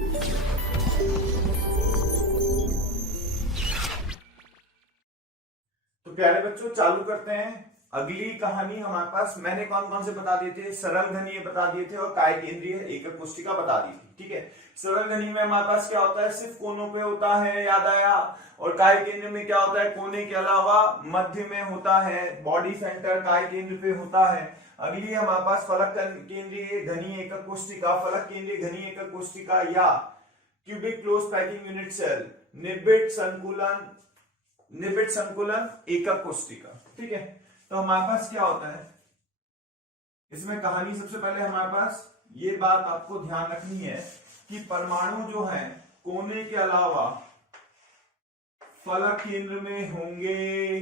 तो प्यारे बच्चों चालू करते हैं। अगली कहानी हमारे पास मैंने कौन कौन से बता दिए थे, सरल घनीय बता दिए थे और काय केंद्रीय एकक कोशिका बता दी थी। ठीक है, सरल घनीय में हमारे पास क्या होता है, सिर्फ कोनों पे होता है, याद आया। और काय केंद्र में क्या होता है, कोने के अलावा मध्य में होता है, बॉडी सेंटर काय केंद्र पे होता है। अगली हमारे पास फलक केंद्रीय घनीय एकक कोशिका, फलक केंद्रीय घनीय एकक कोशिका या cubic close packing unit cell, निबिड संकुलन एकक कोशिका। ठीक है, तो हमारे पास क्या होता है इसमें कहानी। सबसे पहले हमारे पास ये बात आपको ध्यान रखनी है कि परमाणु जो है कोने के अलावा फलक केंद्र में होंगे।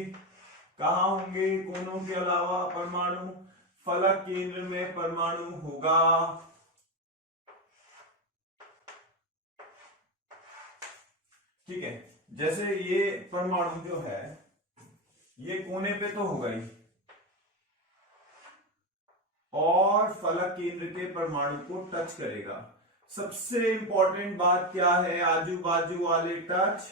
कहां होंगे, कोनों के अलावा परमाणु फलक केंद्र में परमाणु होगा। ठीक है, जैसे ये परमाणु जो है ये कोने पे तो होगा ही और फलक केंद्र के परमाणु को टच करेगा। सबसे इंपॉर्टेंट बात क्या है, आजू बाजू वाले टच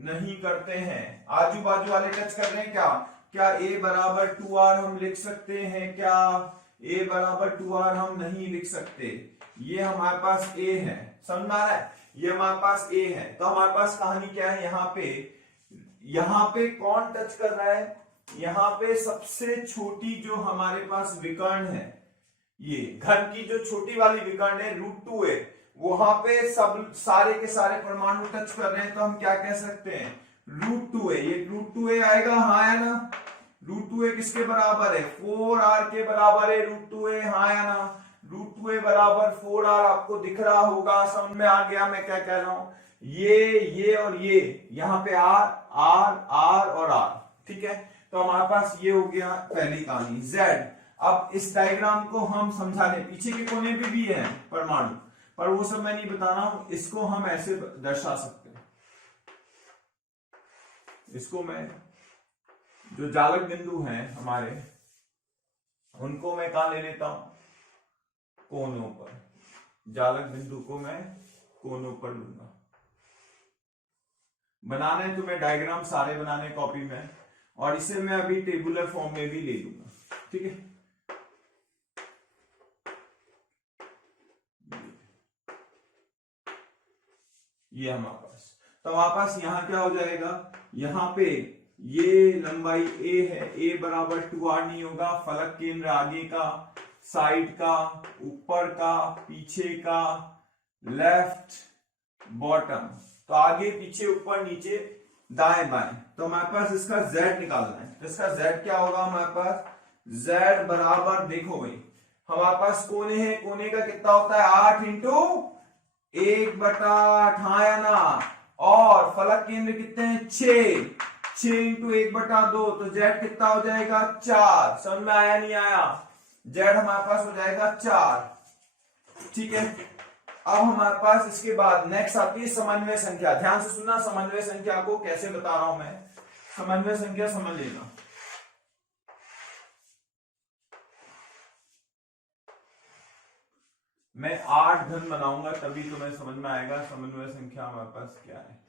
नहीं करते हैं। आजू बाजू वाले टच कर रहे हैं क्या, क्या a बराबर 2r हम लिख सकते हैं क्या, a बराबर 2r हम नहीं लिख सकते। ये हमारे पास a है, समझ में आ रहा है, ये हमारे पास a है। तो हमारे पास कहानी क्या है, यहाँ पे कौन टच कर रहा है, यहाँ पे सबसे छोटी जो हमारे पास विकर्ण है, ये घन की जो छोटी वाली विकर्ण है √2a, वहां पे सब सारे के सारे परमाणु टच कर रहे हैं। तो हम क्या कह सकते हैं, √2a, ये √2a आएगा, हाँ या ना। √2a किसके बराबर है, 4r के बराबर है √2a, हाँ या ना। √2a बराबर 4r आपको दिख रहा होगा, समझ में आ गया मैं क्या कह रहा हूं। ये और ये यहाँ पे r r r और r। ठीक है, तो हमारे पास ये हो गया पहली कहानी Z। अब इस डायग्राम को हम समझा लें, पीछे के कोने पे भी है परमाणु, पर वो सब मैं नहीं बता रहा हूं। इसको हम ऐसे दर्शा सकते हैं, इसको मैं जो जालक बिंदु हैं हमारे उनको मैं कहां ले लेता हूं, कोनों पर। जालक बिंदु को मैं कोनों पर लूंगा। बनाना है तो मैं डायग्राम सारे बनाने कॉपी में, और इसे मैं अभी टेबुलर फॉर्म में भी ले लूंगा। ठीक है, ये हमारे पास, तो हमारे पास यहाँ क्या हो जाएगा, यहाँ पे ये लंबाई a है, a बराबर 2r नहीं होगा, फलक केंद्र आगे का, साइड का, ऊपर का, पीछे का, लेफ्ट बॉटम, तो आगे पीछे ऊपर नीचे दाएं बाएं। तो हमारे पास इसका z निकालना है, तो इसका z क्या होगा, हमारे पास z बराबर, देखो भाई हमारे पास कोने हैं, कोने का कितना होता है 8 इंटू 1/8, हाँ या ना। और फलक केंद्र कितने हैं 6 इंटू 1/2, तो z कितना हो जाएगा 4। समझ में आया नहीं आया, z हमारे पास हो जाएगा 4। ठीक है, अब हमारे पास इसके बाद नेक्स्ट आती है समन्वय संख्या। ध्यान से सुनना, समन्वय संख्या को कैसे बता रहा हूं मैं, समन्वय संख्या समझ लेना। मैं 8 घन बनाऊंगा तभी तुम्हें समझ में आएगा समन्वय संख्या हमारे पास क्या है।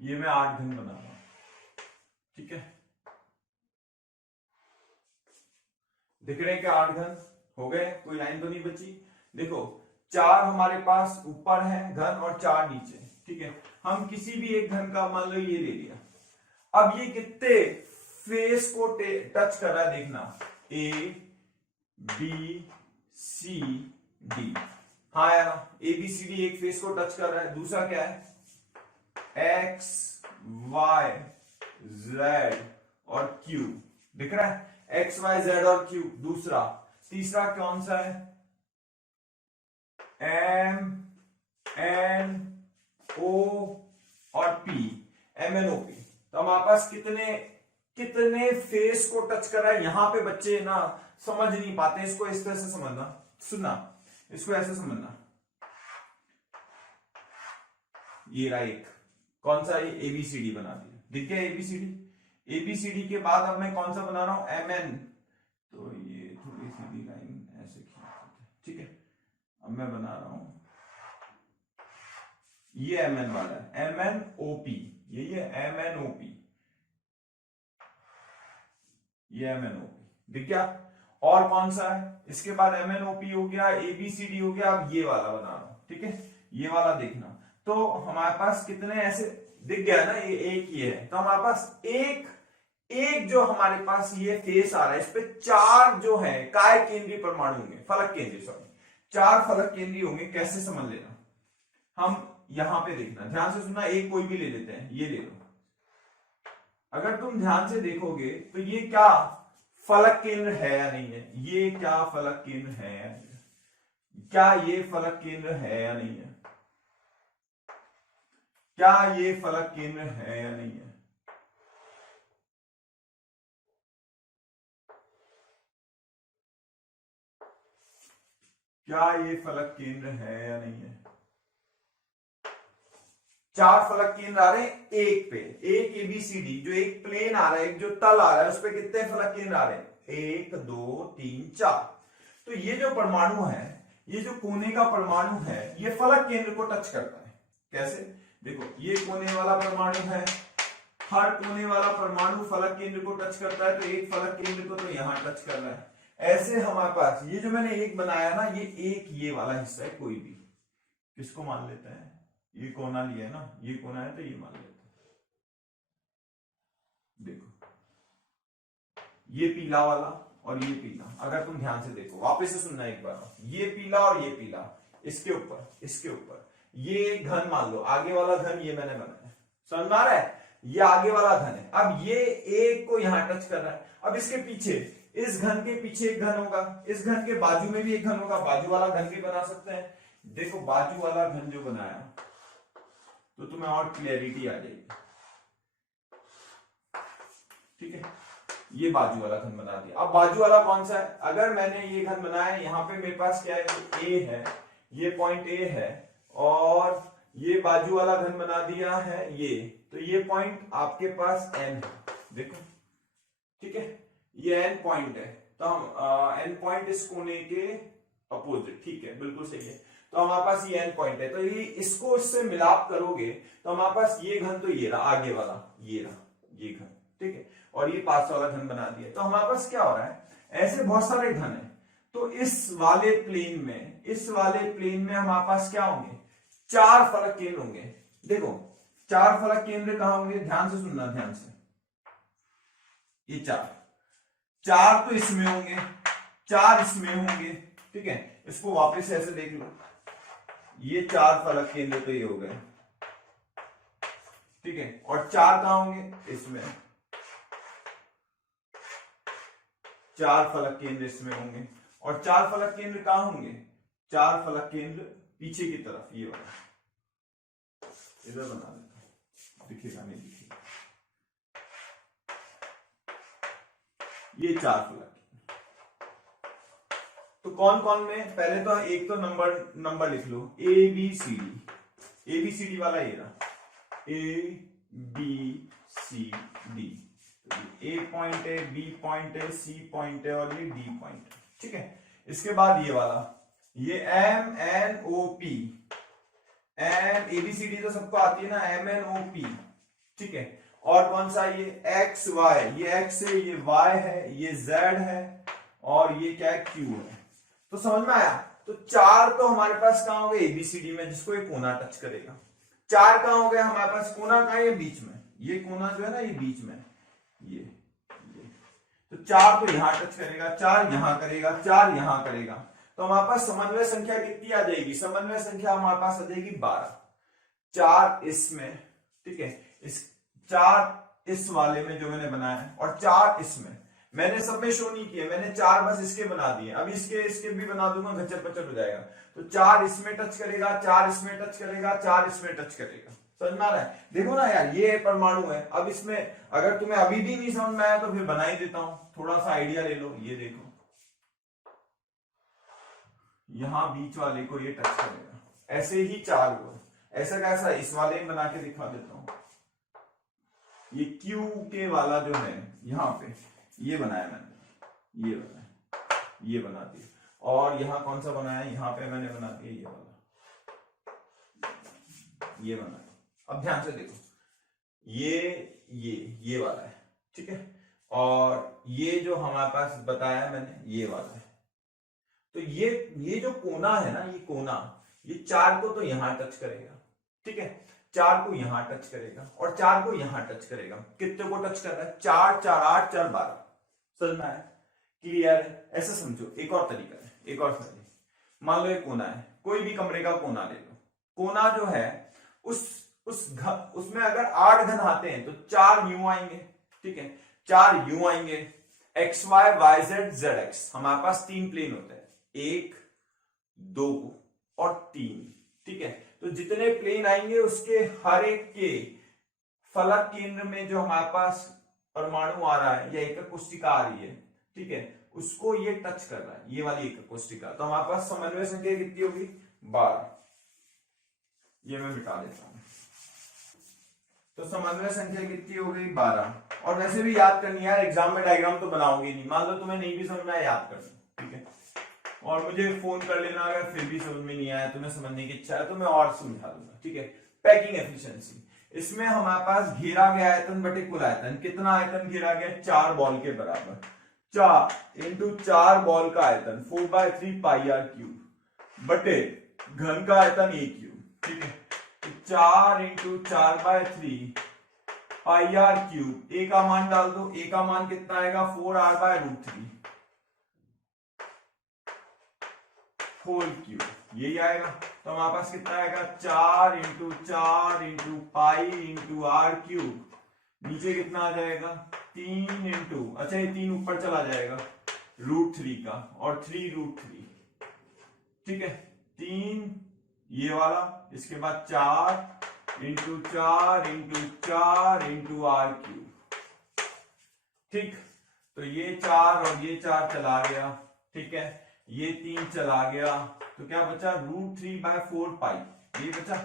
ये मैं 8 घन बनाऊंगा। ठीक है, दिख रहे हैं क्या 8 घन हो गए, कोई लाइन तो नहीं बची। देखो 4 हमारे पास ऊपर है घन और 4 नीचे। ठीक है, हम किसी भी एक घन का मान लो ये ले लिया। अब ये कितने फेस को टच कर रहा है, देखना A B C D, हाँ यार A B C D एक फेस को टच कर रहा है। दूसरा क्या है X Y Z और Q, दिख रहा है, एक्स वाई जेड और क्यू। दूसरा, तीसरा कौन सा है, एम एन ओ और P, M N O P. तो हमारे पास कितने कितने फेस को टच कर रहा है। यहां पे बच्चे ना समझ नहीं पाते, इसको इस तरह से समझना, सुनना, इसको ऐसे समझना। ये रहा एक, कौन सा, ये एबीसीडी बना दिया, दिख गया एबीसीडी। एबीसीडी के बाद अब मैं कौन सा बना रहा हूं, एम एन। तो ये थोड़ी सीधी लाइन ऐसे खींच, ठीक है। अब मैं बना रहा हूं ये एम एन वाला है, एम एन ओ पी, ये एम एन ओ पी, ये एम एन ओ पी, दिख गया। और कौन सा है, इसके बाद एम एन ओ पी हो गया, एबीसीडी हो गया। अब ये वाला बना रहा हूं, ठीक है, ये वाला देखना। तो हमारे पास कितने ऐसे दिख गया ना, ये एक ये है। तो हमारे पास एक एक जो हमारे पास ये फेस आ रहा है, इस पे चार जो है काय केंद्रीय परमाणु होंगे, फलक केंद्रीय, सॉरी, चार फलक केंद्रीय होंगे। कैसे समझ लेना, हम यहां पे देखना, ध्यान से सुनना, एक कोई भी ले लेते हैं, ये ले लो। अगर तुम ध्यान से देखोगे तो ये क्या फलक केंद्र है या नहीं है, ये क्या फलक केंद्र है या नहीं है? क्या ये फलक केंद्र है या नहीं है, क्या ये फलक केंद्र है या नहीं है? क्या ये फलक केंद्र है या नहीं है? चार फलक केंद्र आ रहे हैं एक पे, एक एबीसीडी जो एक प्लेन आ रहा है, एक जो तल आ रहा है, उस पे कितने फलक केंद्र आ रहे हैं, 1 2 3 4। तो ये जो परमाणु है, ये जो कोने का परमाणु है, ये फलक केंद्र को टच करता है। कैसे, देखो, ये कोने वाला परमाणु है, हर कोने वाला परमाणु फलक केंद्र को टच करता है। तो एक फलक केंद्र को तो यहां टच कर रहा है। ऐसे हमारे पास ये जो मैंने एक बनाया ना, ये एक ये वाला हिस्सा है, कोई भी, किसको मान लेते हैं, ये कोना लिया है ना, ये कोना है तो ये मान लेते हैं। देखो, ये पीला वाला और ये पीला, अगर तुम ध्यान से देखो, वापस से सुनना एक बार, ये पीला और ये पीला, इसके ऊपर ये घन मान लो, आगे वाला घन ये मैंने बनाया, समझ में आ रहा है, ये आगे वाला घन है। अब ये एक को यहां टच कर रहा है। अब इसके पीछे, इस घन के पीछे एक घन होगा, इस घन के बाजू में भी एक घन होगा, बाजू वाला घन भी बना सकते हैं। देखो, बाजू वाला घन जो बनाया तो तुम्हें और क्लियरिटी आ जाएगी, ठीक है। ये बाजू वाला घन बना दिया। अब बाजू वाला कौन सा है, अगर मैंने ये घन बनाया, यहाँ पे मेरे पास क्या है, ए है, ये पॉइंट ए है, और ये बाजू वाला घन बना दिया है ये, तो ये पॉइंट आपके पास एन है, देखो, ठीक है, ये एन पॉइंट है। तो हम एन पॉइंट इस कोने के अपोजिट, ठीक है, बिल्कुल सही है। तो हमारे पास ये एन पॉइंट है, तो ये इसको इससे मिलाप करोगे तो हमारे पास ये घन तो ये रहा, आगे वाला ये रहा, ये घन, ठीक है, और ये पास वाला घन बना दिया। तो हमारे पास क्या हो रहा है, ऐसे बहुत सारे घन है। तो इस वाले प्लेन में हमारे पास क्या होंगे, चार फलक केंद्र होंगे। देखो, चार फलक केंद्र कहां होंगे, ध्यान से सुनना, ध्यान से, ये चार तो इसमें होंगे, चार इसमें होंगे, ठीक है। इसको वापस ऐसे देख लो, ये चार फलक केंद्र तो ये हो गए, ठीक है, और चार कहां होंगे, इसमें, चार फलक केंद्र इसमें होंगे, और चार फलक केंद्र कहां होंगे, चार फलक केंद्र पीछे की तरफ, ये वाला इधर बना देता, दिखेगा नहीं, दिखेगा, ये चार फलक। तो कौन कौन में, पहले तो एक तो नंबर लिख लो, A B C D, ABCD वाला ये रहा, A B C D, A point है, बी पॉइंट है, सी पॉइंट है, और ये डी पॉइंट, ठीक है। इसके बाद ये वाला, ये M N O P, M ABCD तो सबको आती है ना, एम एन ओ पी, ठीक है। और कौन सा, ये एक्स वाई, ये एक्स है, ये वाई है, ये जेड है, और ये क्या है, क्यू है। तो समझ में आया। तो चार तो हमारे पास कहां हो गए, एबीसीडी में, जिसको ये कोना टच करेगा। चार कहां हो गए हमारे पास, कोना कहां है, ये बीच में, ये कोना जो है ना, ये बीच में, ये तो चार तो यहां टच करेगा, चार यहां करेगा, चार यहां करेगा। तो हमारे पास समन्वय संख्या कितनी आ जाएगी, समन्वय संख्या हमारे पास आ जाएगी 12, चार इसमें, ठीक है, इस चार इस वाले में जो मैंने बनाया है, और चार इसमें। मैंने सब में शो नहीं किया, मैंने 4 बस इसके बना दिए, अब इसके भी बना दूंगा, गच्चर पच्चर हो जाएगा। तो 4 इसमें टच करेगा, 4 इसमें टच करेगा, 4 इसमें टच करेगा। समझ में आ रहा है? देखो ना यार, ये परमाणु है। अब इसमें अगर तुम्हें अभी भी नहीं समझ में आया तो फिर बना ही देता हूं, थोड़ा सा आइडिया ले लो। ये देखो, यहां बीच वाले को ये टच करेगा, ऐसे ही 4 हुआ। ऐसा कैसा, इस वाले में बना के दिखा देता हूं। ये क्यू के वाला जो है यहां पे, ये बनाया मैंने, ये बना दिया। और यहां कौन सा बनाया, यहां पे मैंने बना दिया ये वाला, ये बनाया। अब ध्यान से देखो, ये वाला है, ठीक है। और ये जो हमारे पास बताया मैंने, ये वाला है। तो ये जो कोना है ना, ये कोना, ये 4 को तो यहां टच करेगा, ठीक है। 4 को यहां टच करेगा और 4 को यहां टच करेगा। कितने को टच कर रहा है? 4 4 8 4 12। समझ में आया? क्लियर है? ऐसा समझो। एक और तरीका है, एक और तरीका। मान लो एक कोना है, कोई भी कमरे का कोना ले लो। कोना जो है उसमें अगर 8 घन आते हैं तो 4 यूं आएंगे, ठीक है। 4 यूं आएंगे, X Y Y Z Z X. हमारे पास 3 प्लेन होते हैं, 1 2 और 3, ठीक है। तो जितने प्लेन आएंगे उसके हर एक के फलक केंद्र में जो हमारे पास परमाणु आ रहा है या एकक कोशिका आ रही है, ठीक है, उसको ये टच कर रहा है, ये वाली एकक कोशिका। तो हमारे पास समन्वय संख्या कितनी होगी? 12। ये मैं मिटा देता हूं। तो समन्वय संख्या कितनी हो गई? 12। और वैसे भी याद करनी है यार, एग्जाम में डायग्राम तो बनाओगे नहीं, मान लो तुम्हें नहीं भी समझ में आया, याद करना, ठीक है। और मुझे फोन कर लेना अगर फिर भी समझ में नहीं आया, तुम्हें समझने की इच्छा है तो मैं और समझा दूंगा, ठीक है। पैकिंग एफिशिएंसी, इसमें हमारे पास घेरा गया आयतन बटे कुल आयतन। कितना आयतन घेरा गया? 4 बॉल के बराबर। 4 इंटू 4 बॉल का आयतन 4/3 पाई आर क्यूब बटे घन का आयतन a क्यूब, ठीक है। 4 इंटू 4/3 पाई आर क्यूब। ए का मान डाल दो, ए का मान कितना आएगा? 4r/√3 होल क्यूब, यही आएगा। तो हमारे पास कितना आएगा? 4 into 4 into pi into r cube. नीचे कितना आ जाएगा? 3 इंटू, अच्छा ये 3 ऊपर चला जाएगा, √3 का, और 3√3, ठीक है। 3 ये वाला, इसके बाद 4 into 4 into 4 into r cube, ठीक। तो ये 4 और ये 4 चला गया, ठीक है। ये 3 चला गया, तो क्या बचा? √3/4 पाई। ये बचा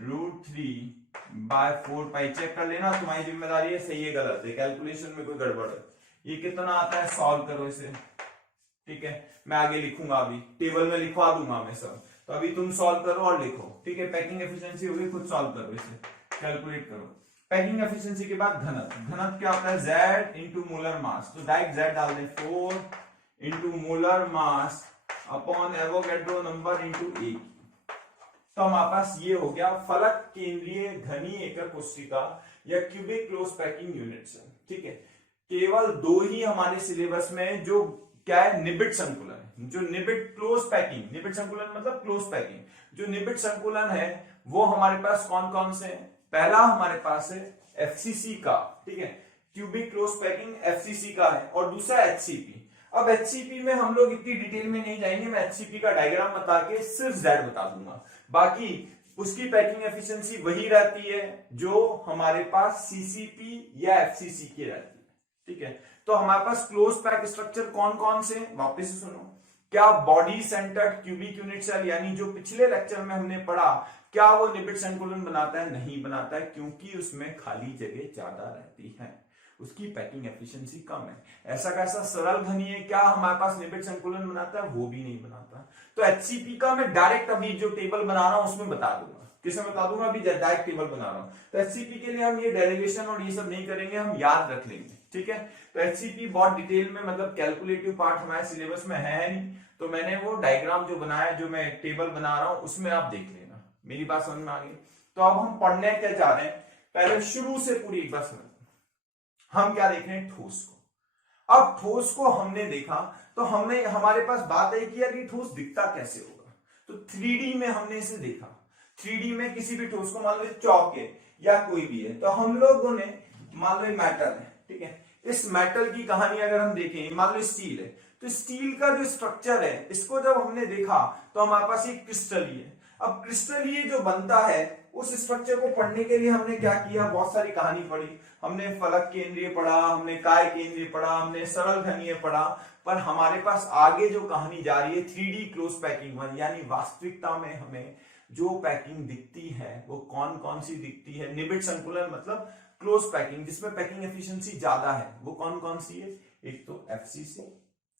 √3/4 पाई। चेक कर लेना, तुम्हारी जिम्मेदारी है, सही है गलत है, कैलकुलेशन में कोई गड़बड़ है। ये कितना आता है? सॉल्व करो इसे, ठीक है। मैं आगे लिखूंगा, अभी टेबल में लिखवा दूंगा मैं सब। तो अभी तुम सॉल्व करो और लिखो, ठीक है। पैकिंग एफिशिएंसी होगी, खुद सॉल्व करो इसे, कैलकुलेट करो। पैकिंग एफिशिएंसी के बाद घनत्व। घनत्व क्या होता है? Z into molar mass. तो डायरेक्ट Z डाल दे, 4 into molar mass upon Avogadro number into A। तो हमारे पास ये हो गया फलक केंद्रीय घनी एकक कोशिका या क्यूबिक क्लोज पैकिंग यूनिट्स, ठीक है। केवल 2 ही हमारे सिलेबस में जो क्या है? निबिड संकुलन है। जो निबिड क्लोज पैकिंग, निबिड संकुलन मतलब क्लोज पैकिंग, जो निबिड संकुलन है वो हमारे पास कौन कौन से हैं? पहला हमारे पास है एफसीसी का, ठीक है, क्यूबिक क्लोज पैकिंग एफसीसी का है, और दूसरा एचसीपी। अब एचसीपी में हम लोग इतनी डिटेल में नहीं जाएंगे, मैं एचसीपी का डायग्राम बता के सिर्फ Z बता दूंगा। बाकी उसकी पैकिंग एफिशिएंसी वही रहती है जो हमारे पास सीसीपी या एफसीसी की रहती है, ठीक है। तो हमारे पास क्लोज पैक स्ट्रक्चर कौन कौन से? वापस से सुनो। क्या body centred cubic unit cell, यानी जो पिछले लेक्चर में हमने पढ़ा, क्या वो निबिड संकुलन बनाता है? नहीं बनाता है, क्योंकि उसमें खाली जगह ज्यादा रहती है, उसकी पैकिंग एफिशिएंसी कम है। ऐसा कैसा सरल घनी है, क्या हमारे पास निबिड संकुलन बनाता है? वो भी नहीं बनाता। तो एचसीपी का मैं डायरेक्ट अभी जो टेबल बना रहा हूं उसमें बता दूंगा, किसे बता दूंगा? अभी डायरेक्ट टेबल बना रहा हूं। तो एचसीपी के लिए हम ये डेरिवेशन और ये सब नहीं करेंगे, हम याद रख लेंगे, ठीक है। तो एचसीपी बहुत डिटेल में, मतलब कैलकुलेटिव पार्ट हमारे सिलेबस में है नहीं, तो मैंने वो डायग्राम जो बनाया, जो मैं टेबल बना रहा हूं, उसमें आप देख लेना। मेरी बात समझ में आ गई? तो अब हम पढ़ने क्या जा रहे हैं, पहले शुरू से पूरी एक बार समझ। हम क्या देख रहे हैं? ठोस को। अब ठोस को हमने देखा तो हमने, हमारे पास बात है कि यार ये ठोस दिखता कैसे होगा। तो 3D में हमने इसे देखा। 3D में किसी भी ठोस को, मान लो चौक है या कोई भी है, तो हम लोगों ने, मान लो मैटर है, ठीक है, इस मेटल की कहानी अगर हम देखें, मान लो स्टील है, तो स्टील का जो स्ट्रक्चर है, इसको जब हमने देखा तो हमारे पास एक क्रिस्टल ही है। अब क्रिस्टल ये जो बनता है, उस स्ट्रक्चर को पढ़ने के लिए हमने क्या किया, बहुत सारी कहानी पढ़ी। हमने फलक केंद्रीय पढ़ा, हमने काय केंद्रीय पढ़ा, हमने सरल घनीय पढ़ा, पर हमारे पास आगे जो कहानी जा रही है 3D क्लोज पैकिंग वन, यानी वास्तविकता में हमें जो पैकिंग दिखती है वो कौन कौन सी दिखती है। निबिड़ संकुलन मतलब क्लोज पैकिंग, जिसमें पैकिंग एफिशिएंसी ज्यादा है, वो कौन कौन सी है? एक तो एफसीसी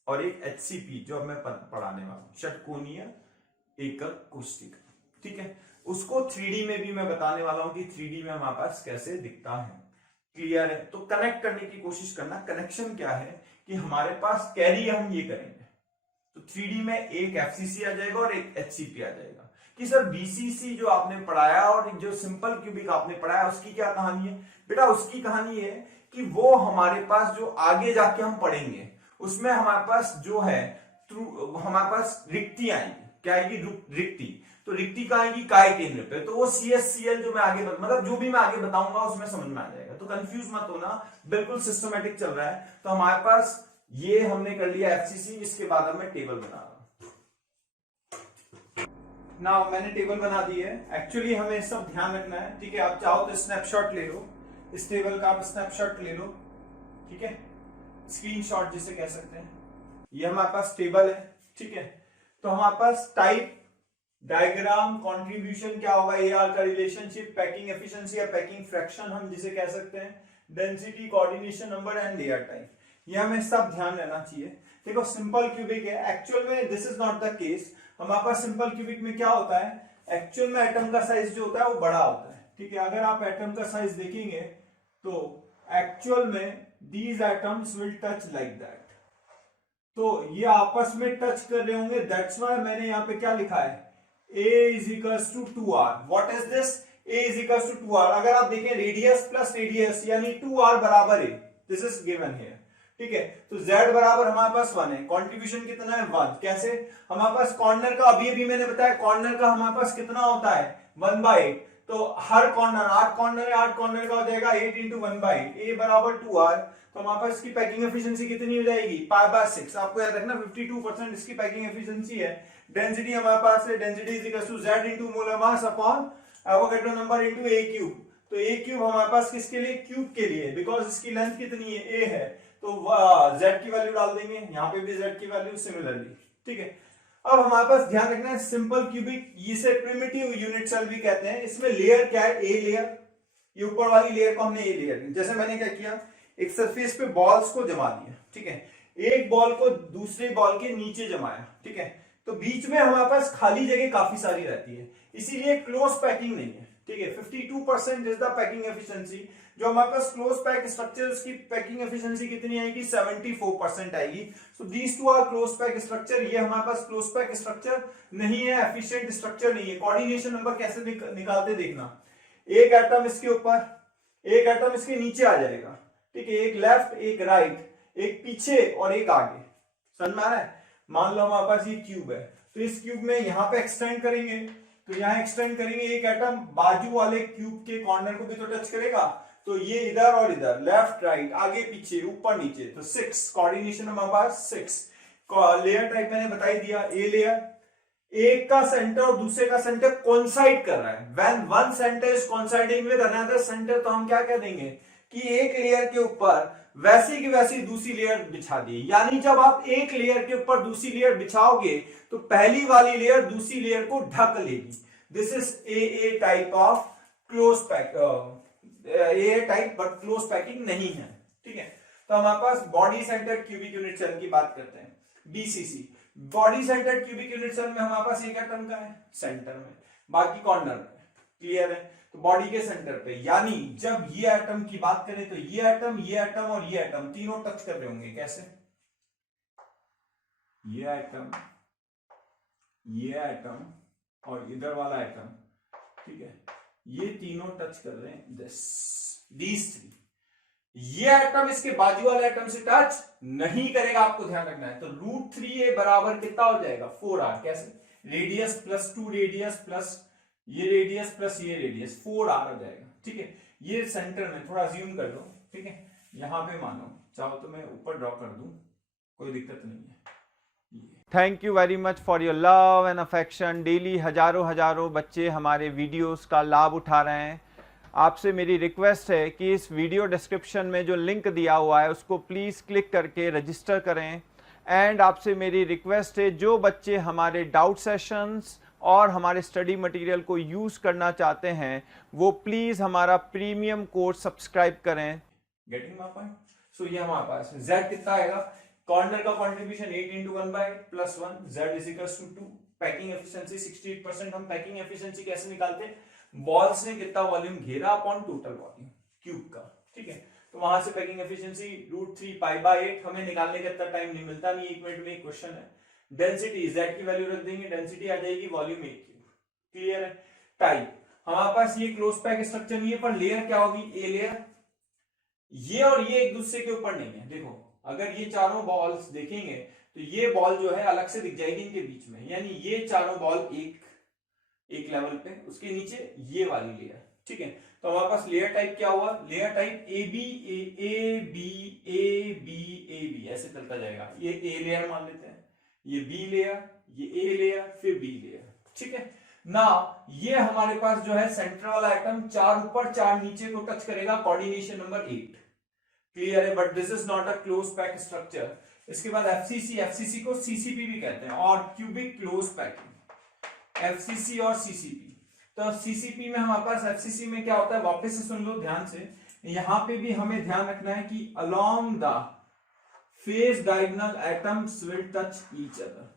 और एक एचसीपी, जो अब मैं पढ़ाने वाला हूं, षटकोणीय एकक कोष्टिका। ठीक है, उसको 3D में भी मैं बताने वाला हूं कि 3D में हमारे पास कैसे दिखता है। क्लियर है? तो कनेक्ट करने की कोशिश करना। कनेक्शन क्या है कि हमारे पास कैरी हम ये करेंगे तो 3D में एक एफसीसी आ जाएगा और एक एचसीपी आ जाएगा। कि सर बीसीसी जो आपने पढ़ाया और जो सिंपल क्यूबिक आपने पढ़ाया उसकी क्या कहानी है? बेटा उसकी कहानी है कि वो हमारे पास जो आगे जाके हम पढ़ेंगे उसमें हमारे पास जो है हमारे पास रिक्ति आएगी। क्या आएगी? रिक्ति। तो रिक्ति कहाँ आएगी? काय केंद्र पे। तो वो CSCl जो मैं आगे मतलब जो भी मैं आगे बताऊंगा उसमें समझ में आ जाएगा, तो कंफ्यूज मत होना, बिल्कुल सिस्टमेटिक चल रहा है। तो हमारे पास ये हमने कर लिया एफसीसी। इसके बाद अब मैं टेबल बना रहा हूं। ना मैंने टेबल बना दी है। एक्चुअली हमें सब ध्यान रखना है, ठीक है। आप चाहो तो स्नैपशॉट ले लो, इस टेबल का आप स्नैपशॉट ले लो, ठीक है, स्क्रीनशॉट जिसे कह सकते हैं। ये हमारे पास टेबल है, ठीक है। तो हमारे पास टाइप, डायग्राम, कंट्रीब्यूशन क्या होगा, AR का रिलेशनशिप, पैकिंग एफिशिएंसी या पैकिंग फ्रैक्शन हम जिसे कह सकते हैं, density, coordination number and layer type, ये हमें सब ध्यान रहना चाहिए। देखो सिंपल क्यूबिक है, एक्चुअल में this is not the case. हमारे पास सिंपल क्यूबिक में क्या होता है, एक्चुअल में एटम का साइज जो होता है वो बड़ा होता है, ठीक है। अगर आप एटम का साइज देखेंगे तो एक्चुअल में these atoms will touch like that, तो ये आपस में टच कर रहे होंगे। दैट्स व्हाई मैंने यहाँ पे क्या लिखा है, A is equals to 2R. What is this? A is equals to 2R. अगर आप देखें रेडियस प्लस रेडियस यानी 2R बराबर है, दिस इज गिवन हियर, ठीक है। तो Z बराबर हमारे पास 1 है, कंट्रीब्यूशन कितना है 1। कैसे? हमारे पास कॉर्नर का अभी मैंने बताया, कॉर्नर का हमारे पास कितना होता है 1/8। तो हर कॉर्नर 8 कॉर्नर है, 8 कॉर्नर का हो जाएगा 8 × 1/8, A बराबर 2R। तो हमारे पास इसकी पैकिंग एफिशिएंसी कितनी हो जाएगी, π/6। आपको याद रखना 52% इसकी पैकिंग एफिशिएंसी है। डेंसिटी हमारे पास है, density is equal to Z × molar mass upon Avogadro number × A³। तो A³ हमारे पास किसके लिए, क्यूब के लिए, बिकॉज इसकी लेंथ कितनी है, A है, तो Z की वैल्यू डाल देंगे, यहाँ पे भी Z की वैल्यू सिमिलरली, ठीक है। अब हमारे पास ध्यान रखना है सिंपल क्यूबिक, इसे प्रिमिटिव यूनिट सेल भी कहते हैं। इसमें लेयर क्या है, A लेयर, ये ऊपर वाली लेयर को हमने A लेयर, जैसे मैंने क्या किया, एक सरफेस पे बॉल्स को जमा दिया, ठीक है। एक बॉल को दूसरे बॉल के नीचे जमाया, ठीक है। तो बीच में हमारे पास खाली जगह काफी सारी रहती है, इसीलिए क्लोज पैकिंग नहीं है, ठीक है। 52% इज द पैकिंग एफिशिएंसी। जो हमारे पास क्लोज पैक स्ट्रक्चर, उसकी पैकिंग एफिशिएंसी कितनी आएगी, 74% आएगी। So these two are close pack structure. ये हमारे पास क्लोज पैक स्ट्रक्चर नहीं है, एफिशिएंट स्ट्रक्चर नहीं है। कोऑर्डिनेशन नंबर कैसे निकालते देखना, एक एटम इसके ऊपर, एक एटम इसके नीचे आ जाएगा, ठीक है। एक लेफ्ट, एक राइट, एक पीछे और एक आगे, समझ में आ रहा है। मान लो हमारे पास ये क्यूब है, तो इस क्यूब में यहां पे एक्सटेंड करेंगे, तो यहां एक्सटेंड करेंगे, एक एटम बाजू वाले क्यूब के कॉर्नर को भी तो टच करेगा, तो ये इधर और इधर, लेफ्ट राइट, आगे पीछे, ऊपर नीचे, तो 6 कोऑर्डिनेशन हमारे पास 6। लेयर टाइप मैंने बता ही दिया, ए लेयर, एक का सेंटर और दूसरे का सेंटर कोइंसाइड कर रहा है। When one centre is coinciding with another centre, तो हम क्या कह देंगे कि एक लेयर के ऊपर वैसी की वैसी दूसरी लेयर बिछा दी। यानी जब आप एक लेयर के ऊपर दूसरी लेयर बिछाओगे तो पहली वाली लेयर दूसरी लेयर को ढक लेगी। This is a type of close pack, a type, but close packing नहीं है, ठीक है। तो हमारे पास body centred cubic unit cell की बात करते हैं, BCC। Body centred cubic unit cell में हमारे पास एक एटम का है सेंटर में, बाकी कॉर्नर में, क्लियर है। तो बॉडी के सेंटर पे, यानी जब ये एटम की बात करें तो ये एटम और ये एटम तीनों टच कर रहे होंगे। कैसे? ये एटम और इधर वाला एटम, ठीक है, ये तीनों टच कर रहे हैं, these three। ये एटम इसके बाजू वाले एटम से टच नहीं करेगा, आपको ध्यान रखना है। तो √3a बराबर कितना हो जाएगा, 4R। कैसे? रेडियस प्लस 2 रेडियस प्लस ये रेडियस प्लस ये रेडियस, 4R हो जाएगा, ठीक है। ये सेंटर में थोड़ा ज्यूम कर लो, ठीक है। यहां पे मानो चाहो तो मैं ऊपर ड्रॉ कर दूं, कोई दिक्कत नहीं है। Thank you very much for your love and affection. Daily हजारों बच्चे हमारे वीडियोस का लाभ उठा रहे हैं। आपसे मेरी रिक्वेस्ट है कि इस वीडियो डिस्क्रिप्शन में जो लिंक दिया हुआ है उसको प्लीज़ क्लिक करके रजिस्टर करें। एंड आपसे मेरी रिक्वेस्ट है, जो बच्चे हमारे डाउट सेशंस और हमारे स्टडी मटेरियल को यूज़ करना चाहते हैं वो प्लीज़ हमारा प्रीमियम कोर्स सब्सक्राइब करें। Getting my point? सो ये हमारे पास z कितना आएगा, कॉर्नर का contribution 8 into 1 by +1, z is equals to 2। Packing efficiency 68%। हम पैकिंग एफिशिएंसी कैसे निकालते हैं, बॉल्स ने कितना वॉल्यूम घेरा अपॉन टोटल वॉल्यूम क्यूब का, ठीक है। तो वहां से पैकिंग एफिशिएंसी √3π/8 हमें निकालने का इतना टाइम नहीं मिलता, नहीं 1 मिनट में एक क्वेश्चन है। डेंसिटी z की वैल्यू रख देंगे, डेंसिटी आ जाएगी वॉल्यूम ए क्यूब। क्लियर है। टाइप हमारे पास ये क्लोज पैक स्ट्रक्चर नहीं है, पर लेयर क्या होगी, ए लेयर। ये और ये एक दूसरे के ऊपर नहीं है। देखो अगर ये चारों बॉल्स देखेंगे तो ये बॉल जो है अलग से दिख जाएगी इनके बीच में, यानी ये चारों बॉल एक लेवल पे, उसके नीचे ये वाली लेयर, ठीक है। तो हमारे पास लेयर टाइप क्या हुआ, layer type A B A B ऐसे चलता जाएगा। ये ए लेयर मान लेते हैं, ये बी लेयर, ये ए लेयर, फिर बी लेयर, ठीक है ना। ये हमारे पास जो है सेंटर वाला आइटम 4 ऊपर 4 नीचे को टच करेगा, कोऑर्डिनेशन नंबर 8। क्लियर है। But this is not a close pack structure. इसके बाद एफसीसी को सीसीपी भी कहते हैं, और क्यूबिक क्लोज पैकिंग, एफसीसी और सीसीपी। तो सीसीपी में हमारे पास, एफसीसी में क्या होता है, वापस से सुन लो ध्यान से। यहां पे भी हमें ध्यान रखना है कि along the face diagonal atoms will touch each other.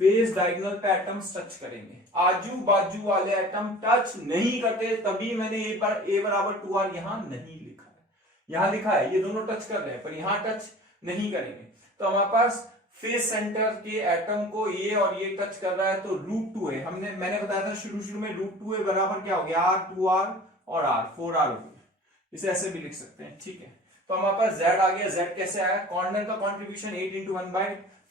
Face diagonal पे एटम्स टच करेंगे, आजू बाजू वाले एटम टच नहीं करते, तभी मैंने ए बराबर 2r यहां नहीं लिखा है। यहां लिखा है ये दोनों टच कर रहे हैं, पर यहां टच नहीं करेंगे। तो हमारे पास फेस सेंटर के एटम को ये और ये टच कर रहा है, तो √2a मैंने बताया था शुरू में, √2a बराबर क्या हो गया, r 2r और r 4r हो गया। इसे ऐसे भी लिख सकते हैं, ठीक है। तो हमारे पास z आ गया। z कैसे आया, कॉर्नर का contribution 8 into 1 by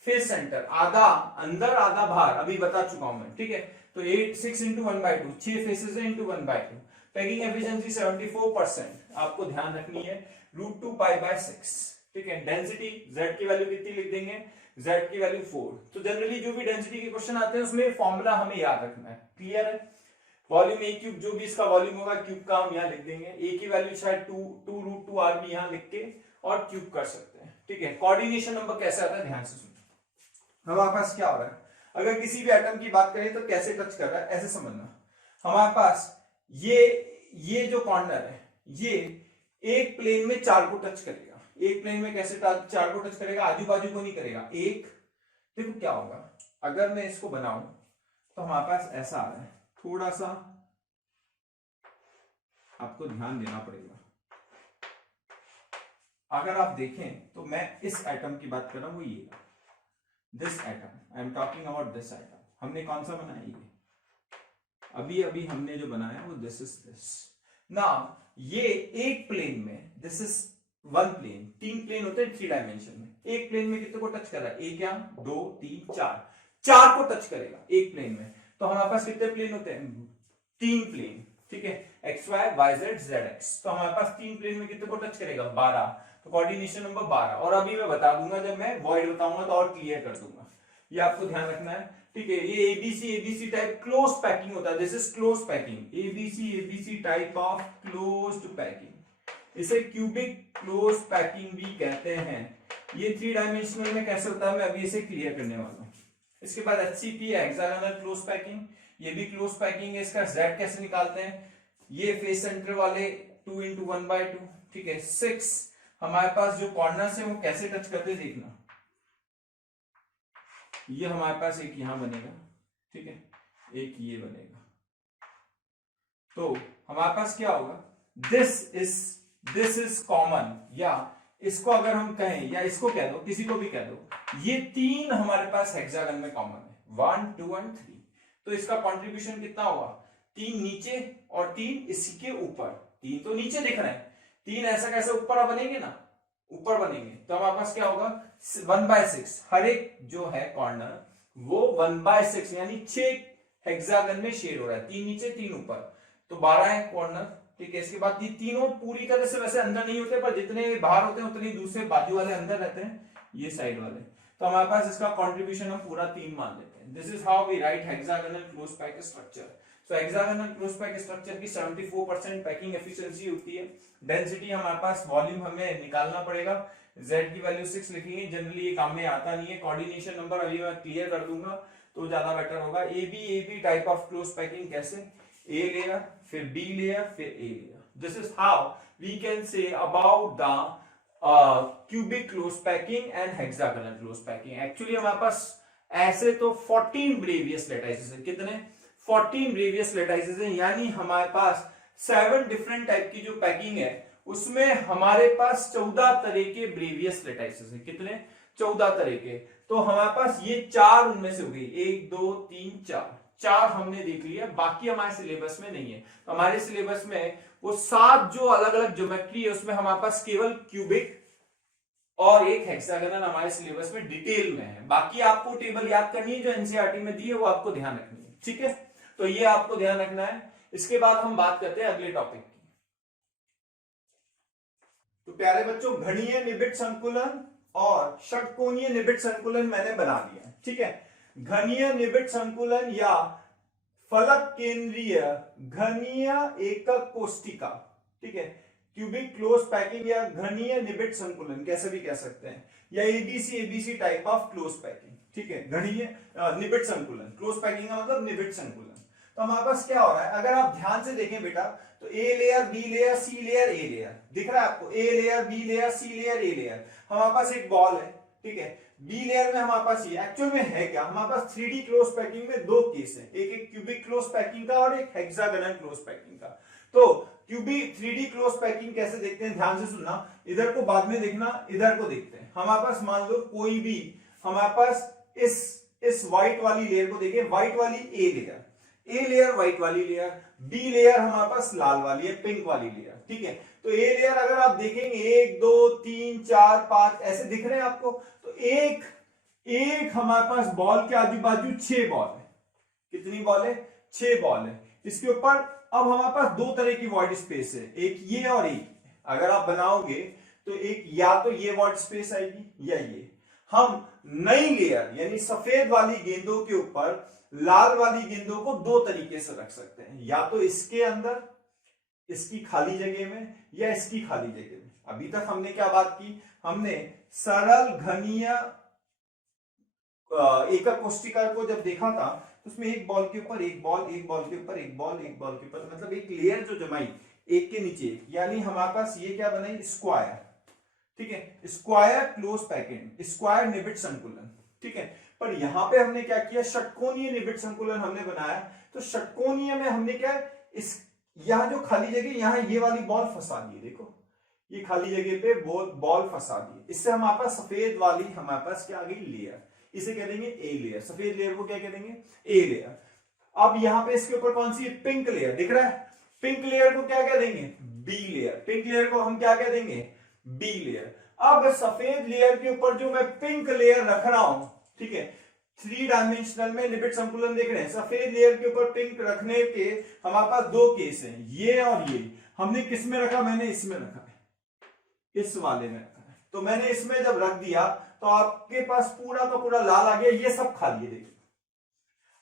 face centre, आधा अंदर आधा बाहर, अभी बता चुका हूं मैं, ठीक है। तो 6 into 1 by 2, 6 फेसेस है into 1 by 2। पैकिंग एफिशिएंसी 74%, आपको ध्यान रखनी है, √2π/6, ठीक है। डेंसिटी z की वैल्यू कितनी लिख देंगे, z की वैल्यू 4। तो जनरली जो भी डेंसिटी के क्वेश्चन आते हैं उसमें फॉर्मूला हमें याद रखना है। क्लियर है। वॉल्यूम ए क्यूब, जो भी इसका वॉल्यूम होगा क्यूब का हम यहाँ लिख देंगे। ए की वैल्यू शायद 2√2r भी यहाँ लिख के और क्यूब कर सकते हैं, ठीक है। कोऑर्डिनेशन नंबर कैसे आता है, ध्यान से सुनो। हमारे पास क्या हो रहा है, अगर किसी भी एटम की बात करें तो कैसे टच कर रहा है, ऐसे समझना। हमारे पास ये जो कॉर्नर है, ये एक प्लेन में 4 को टच करेगा। एक प्लेन में कैसे 4 को टच करेगा, आजू बाजू को नहीं करेगा। एक देखो क्या होगा, अगर मैं इसको बनाऊं तो हमारे पास ऐसा आ रहा है, थोड़ा सा आपको ध्यान देना पड़ेगा। अगर आप देखें तो मैं इस एटम की बात कर रहा हूं, वो ये this atom, I am talking about this atom. हमने कौन सा बनाया, ये अभी हमने जो बनाया वो दिस इज दिस। नाउ ये एक प्लेन में, दिस इज 1 प्लेन, 3 प्लेन होते हैं 3 डायमेंशन में। एक प्लेन में कितने को टच कर रहा है, एक या 2 3 4 को टच करेगा एक प्लेन में। तो हमारे पास कितने प्लेन होते हैं, 3 प्लेन, ठीक है, XY YZ ZX। तो हमारे पास 3 प्लेन में कितने को टच करेगा, 12। तो कोऑर्डिनेशन नंबर 12। और अभी मैं बता दूंगा, जब मैं वॉइड बताऊंगा तो और क्लियर कर दूंगा, ये आपको ध्यान रखना है, ठीक है। ये एबीसी टाइप क्लोज पैकिंग होता है, this is close packing. ABC type of closed packing, इसे क्यूबिक क्लोज पैकिंग भी कहते हैं। ये 3 डायमेंशनल में कैसे होता है, मैं अभी इसे क्लियर करने वाला हूं। इसके बाद HCP है, हेक्सागोनल क्लोज पैकिंग, ये भी क्लोज पैकिंग है। इसका Z कैसे निकालते हैं, ये फेस सेंटर वाले 2 into 1 by 2, ठीक है। 6 हमारे पास जो कॉर्नर है वो कैसे टच करते देखना, ये हमारे पास एक यहां बनेगा, ठीक है, एक ये बनेगा। तो हमारे पास क्या होगा, दिस इज कॉमन, या इसको अगर हम कहें या इसको कह दो, किसी को भी कह दो, ये 3 हमारे पास हेक्सागन में कॉमन है, 1 2 और 3। तो इसका कंट्रीब्यूशन कितना होगा, 3 नीचे और 3 इसके ऊपर। 3 तो नीचे दिख रहे हैं, 3 ऐसा कैसे ऊपर बनेंगे ना, ऊपर बनेंगे। तो हमारे पास क्या होगा, 1/6। हर एक जो है कॉर्नर वो 1/6 यानी 6 हेक्सागन में शेड हो रहा है, 3 नीचे 3 ऊपर। तो 12 है कॉर्नर, ठीक है। इसके बाद ये तीनों पूरी तरह से वैसे अंदर नहीं होते, पर जितने बाहर होते हैं उतने दूसरे बाजू वाले अंदर रहते हैं, ये साइड वाले। तो हमारे पास इसका कंट्रीब्यूशन हम पूरा 3 मान लेते हैं। This is how we write hexagonal close pack structure. So hexagonal close pack structure की 74% पैकिंग एफिशिएंसी होती है। डेंसिटी हमारे पास, वॉल्यूम हमें निकालना पड़ेगा, z की वैल्यू 6 लिखेंगे। जनरली ये काम में आता नहीं है, कोऑर्डिनेशन नंबर अभी मैं क्लियर कर दूंगा तो ज्यादा बेटर होगा। A B type of close packing कैसे, ए लेयर फिर बी लेयर फिर A layer. This is how we can say about the cubic close packing and hexagonal close packing. Actually हमारे पास ऐसे तो 14 ब्रेवियस लेटाइसेस है। कितने? 14 ब्रेवियस लेटाइसेस है, यानी हमारे पास 7 डिफरेंट टाइप की जो पैकिंग है उसमें हमारे पास 14 तरह के ब्रेवियस लेटाइसेस है। कितने? 14 तरह के। तो हमारे पास ये 4 उनमें से हो गई, 1 2 3 4 हमने देख लिया, बाकी हमारे सिलेबस में नहीं है। तो हमारे सिलेबस में वो 7 जो अलग अलग ज्योमेट्री है उसमें हमारे पास केवल क्यूबिक और एक हेक्सागोनल हमारे सिलेबस में डिटेल में है। बाकी आपको टेबल याद करनी है जो एनसीईआरटी में दी है, वो आपको ध्यान रखनी है, ठीक है। तो ये आपको ध्यान रखना है। इसके बाद हम बात करते हैं अगले टॉपिक की। तो प्यारे बच्चों, घनीय निबिड़ संकुलन और षटकोणीय निबिड़ संकुलन मैंने बना दिया है, ठीक है। घनीय निबिड़ संकुलन या फलक केंद्रीय घनीय एकक कोष्ठिका, ठीक है। क्यूबिक क्लोज पैकिंग या घनीय निबिड़ संकुलन कैसे भी कह सकते हैं, या ABC type of close packing, ठीक है। घनीय निबिड़ संकुलन, क्लोज पैकिंग का मतलब निबिड़ संकुलन। तो हमारे पास क्या हो रहा है, अगर आप ध्यान से देखें बेटा, तो A layer B layer C layer A layer दिख रहा है आपको, A layer B layer C layer A layer. हमारे पास एक बॉल है, ठीक है। बी लेयर में हमारे पास ये एक्चुअल में है क्या, हमारे पास 3D क्लोज पैकिंग में 2 केस है, एक क्यूबिक क्लोज पैकिंग का और एक हेक्सागोनल क्लोज पैकिंग का। तो क्यूबिक 3D क्लोज पैकिंग कैसे देखते हैं, ध्यान से सुनना, इधर को बाद में देखना, इधर को देखते हैं। हमारे पास मान लो कोई भी हमारे पास इस व्हाइट वाली लेयर को देखें, व्हाइट वाली ए लेयर व्हाइट वाली लेयर, बी लेयर हमारे पास लाल वाली है, पिंक वाली लेयर, ठीक है। तो ए लेयर अगर आप देखेंगे 1 2 3 4 5 ऐसे दिख रहे हैं आपको। तो एक हमारे पास बॉल के आजू बाजू 6 बॉल है। कितनी बॉल है? 6 बॉल है। इसके ऊपर अब हमारे पास 2 तरह की वॉइड स्पेस है, एक ये और एक। अगर आप बनाओगे तो एक या तो ये वॉइड स्पेस आएगी या ये। हम नई लेयर यानी सफेद वाली गेंदों के ऊपर लाल वाली गेंदों को 2 तरीके से रख सकते हैं, या तो इसके अंदर इसकी खाली जगह में या इसकी खाली जगह में। अभी तक हमने क्या बात की, हमने सरल घनीय एकक कोष्ठिका को जब देखा था तो उसमें एक बॉल के ऊपर एक बॉल, एक बॉल के ऊपर एक बॉल, एक बॉल के ऊपर, मतलब एक लेयर जो जमाई एक के नीचे एक, यानी हमारे पास ये क्या बनाई, स्क्वायर, ठीक है। स्क्वायर क्लोज पैकिंग, स्क्वायर निबिड़ संकुलन, ठीक है। पर यहां पे हमने क्या किया, षटकोणीय निबिड़ संकुलन हमने बनाया। तो षटकोणीय में हमने क्या, इस यहां जो खाली जगह, यहां ये वाली बॉल फंसा दी, देखो ये खाली जगह पे बॉल फंसा दी। इससे हमारे पास सफेद वाली हमारे पास क्या आ गई, लेयर, इसे कह देंगे ए लेयर। सफेद लेयर को क्या कह देंगे, ए लेयर। अब यहां पे इसके ऊपर कौन सी पिंक लेयर दिख रहा है, पिंक लेयर को क्या कह देंगे, बी लेयर। पिंक लेयर को हम क्या कह देंगे, बी लेयर। अब सफेद लेयर के ऊपर जो मैं पिंक लेयर रख रहा हूं, ठीक है, 3 डायमेंशनल में निबिड़ संकुलन देख रहे हैं। सफेद लेयर के ऊपर पिंक रखने के हमारे पास 2 केस हैं, ये और ये। हमने किस में रखा, मैंने इसमें रखा है, इस वाले में रखा है। तो मैंने इसमें जब रख दिया तो आपके पास पूरा का पूरा लाल आ गया, ये सब खाली है, देखो।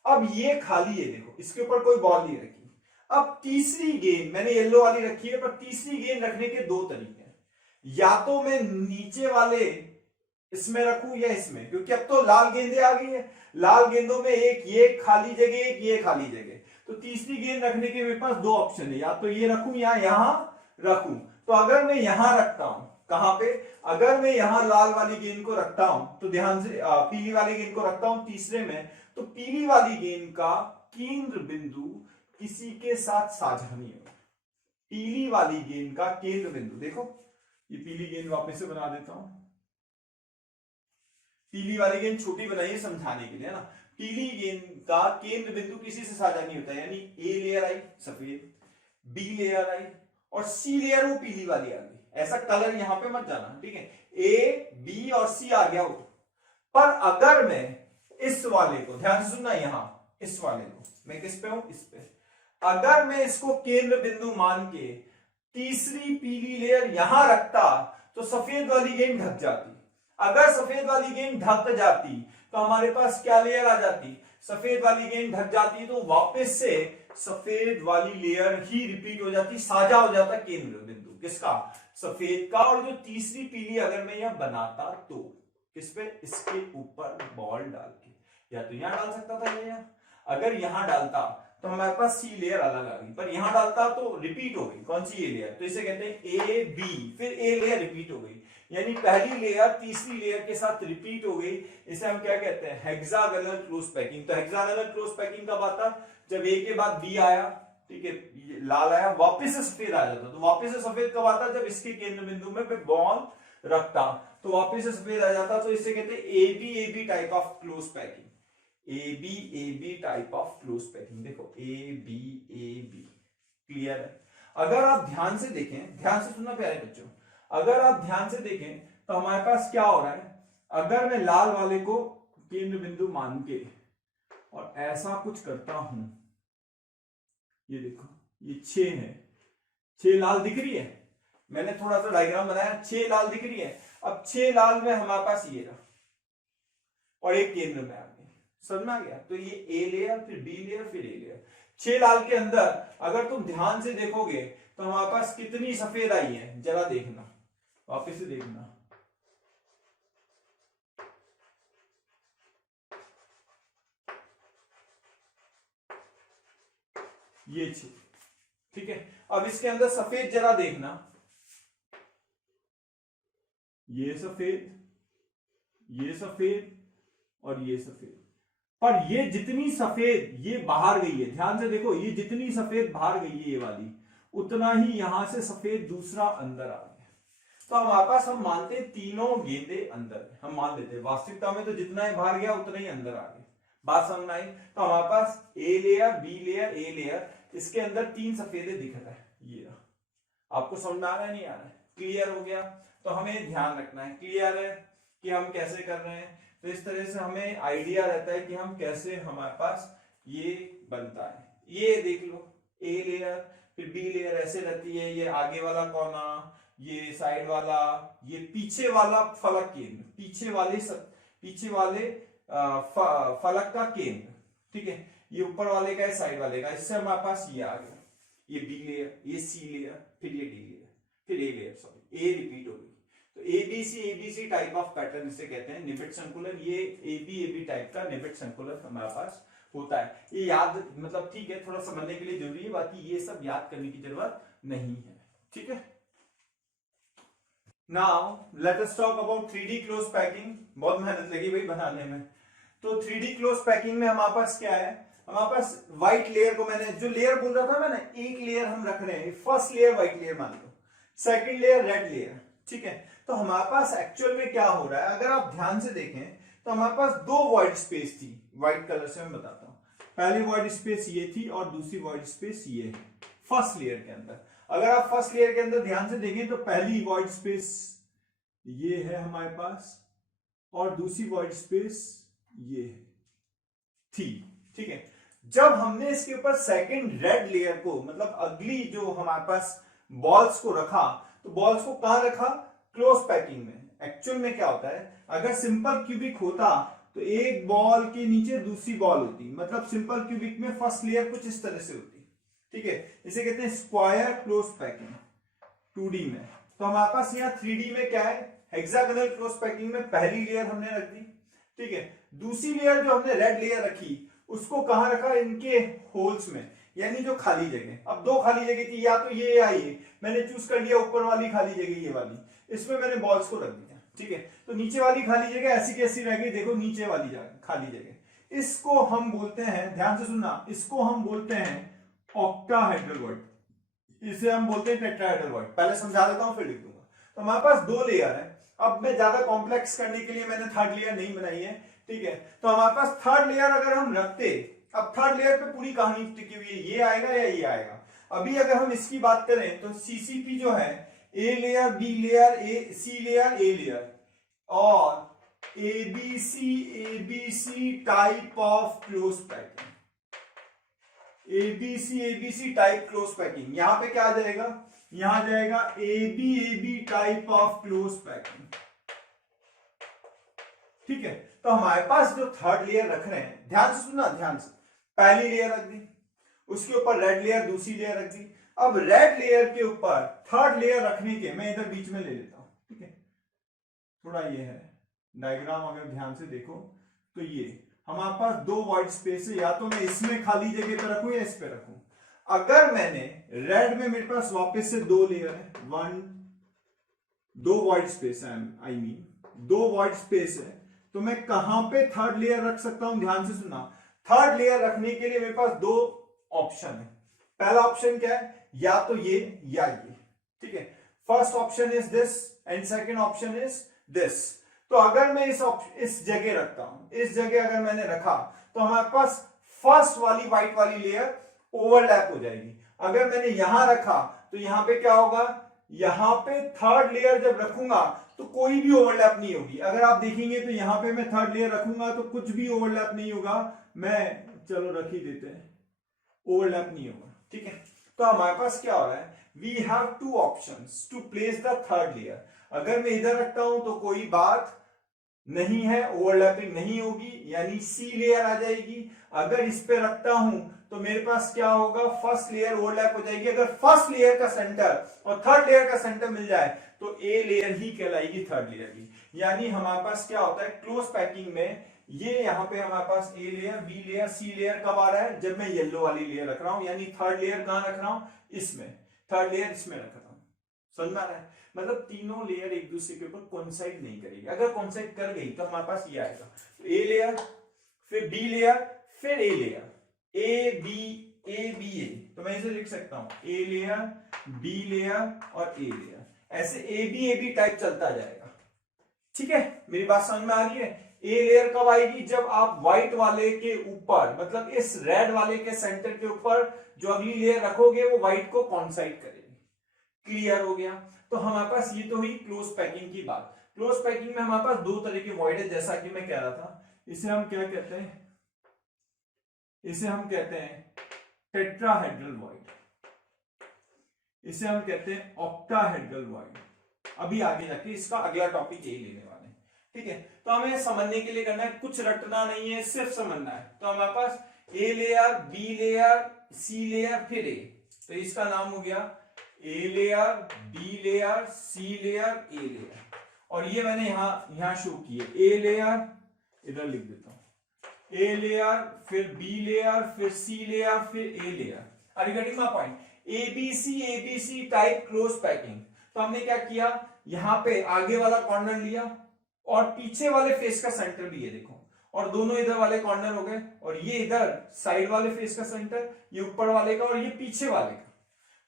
अब ये खाली है, देखो इसके ऊपर कोई बॉल नहीं रखी। अब तीसरी गेंद मैंने येलो वाली रखी है, पर तीसरी गेंद रखने के 2 तरीके हैं, या तो मैं नीचे वाले इसमें रखूं या इसमें, क्योंकि अब तो लाल गेंदें आ गई है। लाल गेंदों में एक ये खाली जगह, एक ये खाली जगह। तो तीसरी गेंद रखने के मेरे पास 2 ऑप्शन है, या तो ये रखूं या यहां रखूं। तो अगर मैं यहां रखता हूं, कहां पे, अगर मैं यहां लाल वाली गेंद को रखता हूं, तो ध्यान से पीली वाली गेंद को रखता हूं तीसरे में, तो पीली वाली गेंद का केंद्र बिंदु किसी के साथ साझा नहीं होगा। पीली वाली गेंद का केंद्र बिंदु, देखो ये पीली गेंद वापस से बना देता हूं। पीली वाली गेंद छोटी बनाइए समझाने के लिए, है ना। पीली गेंद का केंद्र बिंदु किसी से साझा नहीं होता, यानी ए लेयर आई सफेद, बी लेयर आई और सी लेयर वो पीली वाली आ गई। ऐसा कलर यहां पे मत जाना, ठीक है। ए बी और सी आ गया वो। पर अगर मैं इस वाले को, ध्यान से सुनना, यहां इस वाले को मैं किस पे हूं, इस पे। अगर मैं इसको केंद्र बिंदु मान के तीसरी पीली लेयर यहां रखता तो सफेद वाली गेंद ढक जाती। अगर सफेद वाली गेंद ढक जाती तो हमारे पास क्या लेयर आ जाती, सफेद वाली गेंद ढक जाती तो वापस से सफेद वाली लेयर ही रिपीट हो जाती, साझा हो जाता केंद्र बिंदु किसका, सफेद का। और जो तीसरी पीली अगर मैं यह बनाता तो किस पे, इसके ऊपर बॉल डाल के, या तो यहां डाल सकता था या अगर यहां डालता तो हमारे पास सी लेयर अलग आ गई, पर यहां डालता तो रिपीट हो गई कौन सी, ये लेयर, तो इसे कहते हैं ए बी, फिर ए लेयर रिपीट हो गई, यानी पहली लेयर तीसरी लेयर के साथ रिपीट हो गई। इसे हम क्या कहते हैं, हेक्सागोनल क्लोज पैकिंग। तो हेक्सागोनल क्लोज पैकिंग कब आता, जब ए के बाद बी आया, ठीक है, लाल आया, वापिस से सफेद आ जाता। तो वापिस से सफेद कब आता, जब इसके केंद्र बिंदु में बॉल रखता तो वापिस से सफेद आ जाता। तो इसे कहते हैं A B type of close packing, A B type of close packing. देखो ए बी, क्लियर है। अगर आप ध्यान से देखें, ध्यान से सुनना प्यारे बच्चों, अगर आप ध्यान से देखें तो हमारे पास क्या हो रहा है, अगर मैं लाल वाले को केंद्र बिंदु मान के और ऐसा कुछ करता हूं, ये देखो ये 6 है, 6 लाल दिख रही है, मैंने थोड़ा सा डायग्राम बनाया, 6 लाल दिख रही है। अब 6 लाल में हमारे पास ये रहा और एक केंद्र में आ गया, समझ में आ गया। तो ये ए लेयर, फिर बी लेयर, फिर ए लेयर, 6 लाल के अंदर अगर तुम ध्यान से देखोगे तो हमारे पास कितनी सफेद आई है, जरा देखना, वापस से देखना, ये 6, ठीक है। अब इसके अंदर सफेद जरा देखना, ये सफेद, ये सफेद और ये सफेद, पर ये जितनी सफेद ये बाहर गई है, ध्यान से देखो, ये जितनी सफेद बाहर गई है ये वाली, उतना ही यहां से सफेद दूसरा अंदर आ गया। तो हमारे पास हम मानते हैं तीनों गेंदे अंदर, हम मान लेते हैं वास्तविकता में तो जितना ही बाहर गया उतना ही अंदर आ गया। बात समझ में आई। तो हमारे पास A layer, B layer, A layer, इसके अंदर 3 सफेदे दिख रहा है, ये आपको समझ में आ रहा है, नहीं आ रहा है, क्लियर हो गया। तो हमें ध्यान रखना है, क्लियर है कि हम कैसे कर रहे हैं। तो इस तरह से हमें आइडिया रहता है कि हम कैसे, हमारे पास ये बनता है। ये देख लो, ए लेयर फिर बी लेयर ऐसे रहती है, ये आगे वाला कोना, ये साइड वाला, ये पीछे वाला फलक केंद्र, पीछे वाले फलक का केंद्र, ठीक है, ये ऊपर वाले का है, साइड वाले का। इससे हमारे पास ये आ गया, ये बी लेयर, ये सी लेयर, फिर ये डी लेयर, फिर A layer, sorry A repeat हो गई। तो एबीसी टाइप ऑफ पैटर्न इसे कहते हैं, निबिड संकुलन। ये एबी टाइप का निबिड संकुलन हमारे पास होता है। ये याद, मतलब ठीक है, थोड़ा समझने के लिए जरूरी है, बाकी ये सब याद करने की जरूरत नहीं है, ठीक है। Now let us talk about 3D close packing. बहुत मेहनत लगी भाई बनाने में। तो 3D क्लोज पैकिंग में हमारे पास क्या है, हमारे पास व्हाइट लेयर को, मैंने जो लेयर बोल रहा था मैंने, एक लेयर हम रख रहे हैं, फर्स्ट लेयर व्हाइट लेयर मान लो, सेकंड लेयर रेड लेयर, ठीक है। तो हमारे पास एक्चुअल में क्या हो रहा है, अगर आप ध्यान से देखें तो हमारे पास 2 वॉइड स्पेस थी, व्हाइट कलर से मैं बताता हूं। पहली वॉइड स्पेस ये थी और दूसरी वॉइड स्पेस ये है फर्स्ट लेयर के अंदर। अगर आप फर्स्ट लेयर के अंदर ध्यान से देखें तो पहली वॉइड स्पेस ये है हमारे पास और दूसरी वॉइड स्पेस ये थी, ठीक है। जब हमने इसके ऊपर सेकंड रेड लेयर को, मतलब अगली जो हमारे पास बॉल्स को रखा, तो बॉल्स को कहां रखा, क्लोज पैकिंग में। एक्चुअल में क्या होता है, अगर सिंपल क्यूबिक होता तो एक बॉल के नीचे दूसरी बॉल होती, मतलब सिंपल क्यूबिक में फर्स्ट लेयर कुछ इस तरह से होती, ठीक है। इसे कहते हैं स्क्वायर क्लोज पैकिंग 2D में। तो हमारे पास यहाँ 3D में क्या है, हेक्सागोनल क्लोज पैकिंग में पहली लेयर हमने रख दी, ठीक है। दूसरी लेयर जो हमने रेड लेयर रखी उसको कहां रखा, इनके होल्स में, यानी जो खाली जगह। अब 2 खाली जगह थी, या तो ये या ये, मैंने चूज कर लिया ऊपर वाली खाली जगह, ये वाली, इसमें मैंने बॉल्स को रख दिया, ठीक है। तो नीचे वाली खाली जगह ऐसी कैसी रह गई, देखो नीचे वाली जगह खाली जगह, इसको हम बोलते हैं, ध्यान से सुनना, इसको हम बोलते हैं ऑक्टाहेड्रल वॉइड, इसे हम बोलते हैं टेट्राहेड्रल वॉइड। पहले समझा देता हूं फिर लिख दूंगा। तो हमारे पास 2 लेयर है। अब मैं ज्यादा कॉम्प्लेक्स करने के लिए मैंने थर्ड लेयर नहीं बनाई है, ठीक है। तो हमारे पास थर्ड लेयर अगर हम रखते, अब थर्ड लेयर पे पूरी कहानी टिकी हुई है, ये आएगा या ये आएगा। अभी अगर हम इसकी बात करें तो सीसीपी जो है, A layer, B layer, C layer, A layer, और ABC type of close packing, ABC type close packing, यहां पे क्या आ जाएगा, यहां जाएगा AB type of close packing. ठीक है, तो हमारे पास जो थर्ड लेयर रख रहे हैं, ध्यान से सुनना, ध्यान से, पहली लेयर रख दी, उसके ऊपर रेड लेयर, दूसरी लेयर रख दी। अब रेड लेयर के ऊपर थर्ड लेयर रखने के, मैं इधर बीच में ले लेता हूं, ठीक है, थोड़ा ये है डायग्राम, अगर ध्यान से देखो तो ये हमारे पास दो वाइट स्पेस है, या तो मैं इसमें खाली जगह पे रखूं या इस पे रखूं। अगर मैंने रेड में, मेरे पास वापस से दो लेयर है, दो वाइट स्पेस है, आई मीन दो वाइट स्पेस है, तो मैं कहां पे थर्ड लेयर रख सकता हूं, ध्यान से सुनना। थर्ड लेयर रखने के लिए मेरे पास दो ऑप्शन है। पहला ऑप्शन क्या है, या तो ये या ये, ठीक है। First option is this and second option is this. तो अगर मैं इस जगह रखता हूं, इस जगह अगर मैंने रखा, तो हमारे पास फर्स्ट वाली व्हाइट वाली लेयर ओवरलैप हो जाएगी। अगर मैंने यहां रखा तो यहां पे क्या होगा, यहां पे थर्ड लेयर जब रखूंगा तो कोई भी ओवरलैप नहीं होगी। अगर आप देखेंगे तो यहां पे मैं थर्ड लेयर रखूंगा तो कुछ भी ओवरलैप नहीं होगा। मैं, चलो रख ही देते हैं, ओवरलैप नहीं होगा, ठीक है। तो हमारे पास क्या हो रहा है, we have two options to place the third layer. अगर मैं इधर रखता हूं तो कोई बात नहीं है, ओवरलैपिंग नहीं होगी, यानी सी लेयर आ जाएगी। अगर इस पे रखता हूं तो मेरे पास क्या होगा, फर्स्ट लेयर ओवरलैप हो जाएगी। अगर फर्स्ट लेयर का सेंटर और थर्ड लेयर का सेंटर मिल जाए तो ए लेयर ही कहलाएगी थर्ड लेयर की। यानी हमारे पास क्या होता है क्लोज पैकिंग में, ये यहां पे हमारे पास A layer, B layer, C layer कब आ रहा है, जब मैं येलो वाली लेयर रख रहा हूं, यानी थर्ड लेयर कहां रख रहा हूं, इसमें, थर्ड लेयर इसमें रख रहा हूं। समझ में आ रहा है, मतलब तीनों लेयर एक दूसरे के ऊपर कोइंसाइड नहीं करेगी। अगर कोइंसाइड कर गई तो हमारे पास ये आएगा, ए लेयर, फिर बी लेयर, फिर ए लेयर, ए बी ए। तो मैं इसे लिख सकता हूं ए लेयर, बी लेयर और ए लेयर, ऐसे ए बी टाइप चलता जाएगा। ठीक है, मेरी बात समझ में आ रही है। ए लेयर कब आएगी, जब आप व्हाइट वाले के ऊपर, मतलब इस रेड वाले के सेंटर के ऊपर जो अगली लेयर रखोगे वो व्हाइट को कॉन्साइड करेगी। क्लियर हो गया। तो हमारे पास ये तो हुई क्लोज पैकिंग की बात। क्लोज पैकिंग में हमारे पास दो तरह के वॉइड है, जैसा कि मैं कह रहा था। इसे हम क्या कहते हैं, इसे हम कहते हैं टेट्राहेड्रल वॉइड, इसे हम कहते हैं ऑक्टाहेड्रल वॉइड। अभी आगे जाके इसका अगला टॉपिक यही लेने वाले हैं, ठीक है। तो हमें समझने के लिए करना है, कुछ रटना नहीं है, सिर्फ समझना है। तो हमारे पास A layer, B layer, C layer, फिर ए, तो इसका नाम हो गया A layer, B layer, C layer, A layer. और ये मैंने यहां शो किए, ए लेयर, इधर लिख देता हूं, ए लेयर, फिर बी लेयर, फिर सी लेयर, फिर A layer. Are you getting my point? ABC type close packing. तो हमने क्या किया, यहां पे आगे वाला कॉर्नर लिया और पीछे वाले फेस का सेंटर भी, ये देखो, और दोनों इधर वाले कॉर्नर हो गए, और ये इधर साइड वाले फेस का सेंटर, ये ऊपर वाले का और ये पीछे वाले का।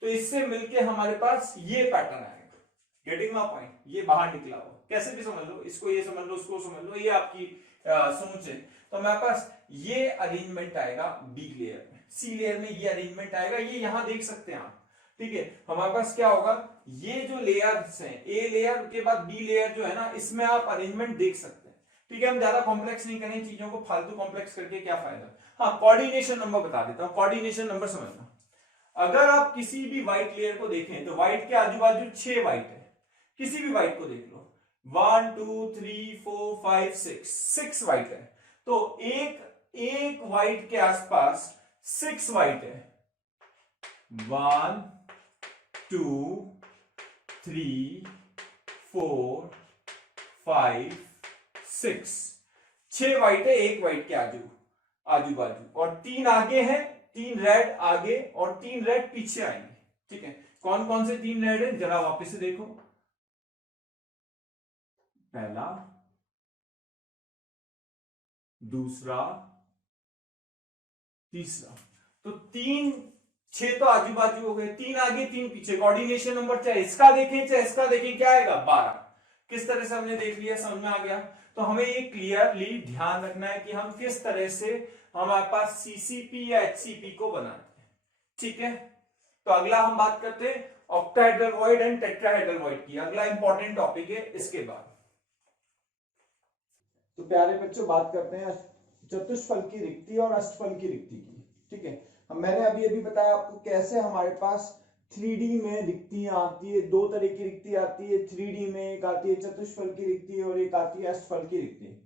तो इससे मिलके हमारे पास ये पैटर्न आएगा। Getting my point? ये बाहर निकला हो, कैसे भी समझ लो, इसको ये समझ लो, उसको समझ लो, ये आपकी सोच है। तो हमारे पास ये अरेंजमेंट आएगा बी लेयर में, सी लेयर में ये अरेंजमेंट आएगा, ये यहां देख सकते हैं आप, ठीक है। हमारे पास क्या होगा, ये जो लेयर्स हैं, ए लेयर के बाद बी लेयर जो है ना, इसमें आप अरेंजमेंट देख सकते हैं, ठीक है। हम ज्यादा कॉम्प्लेक्स नहीं करें चीजों को, फालतू कॉम्प्लेक्स करके क्या फायदा। हाँ, कोऑर्डिनेशन नंबर बता देता हूं, कोऑर्डिनेशन नंबर समझना। अगर आप किसी भी व्हाइट लेयर को देखें तो व्हाइट के आजू बाजू 6 व्हाइट है, किसी भी व्हाइट को देख लो, 1 2 3 4 5 6 व्हाइट है। तो एक व्हाइट के आसपास 6 व्हाइट है, 1 2 3 4 5 6, 6 व्हाइट है एक व्हाइट के आजू बाजू, और 3 आगे हैं, 3 रेड आगे और 3 रेड पीछे आएंगे, ठीक है। कौन कौन से 3 रेड है, जरा वापस से देखो, पहला, दूसरा, तीसरा। तो 3 6 तो आजू बाजू हो गए, 3 आगे 3 पीछे। कोऑर्डिनेशन नंबर चाहे इसका देखें चाहे इसका देखें, क्या आएगा, 12। किस तरह से हमने देख लिया, समझ में आ गया। तो हमें ये क्लियरली ध्यान रखना है कि हम किस तरह से हमारे पास सीसीपी या एचसीपी को बनाते हैं, ठीक है। तो अगला हम बात करते हैं octahedral void and tetrahedral void की, अगला इंपॉर्टेंट टॉपिक है इसके बाद। तो प्यारे बच्चों, बात करते हैं चतुष्फल की रिक्ति और अष्टफल की रिक्ति की, ठीक है। मैंने अभी अभी बताया आपको कैसे हमारे पास 3D में रिक्तियां आती है। दो तरह की रिक्ति आती है 3D में, एक आती है चतुष्फल की रिक्ति और एक आती है अष्टफल की रिक्ति।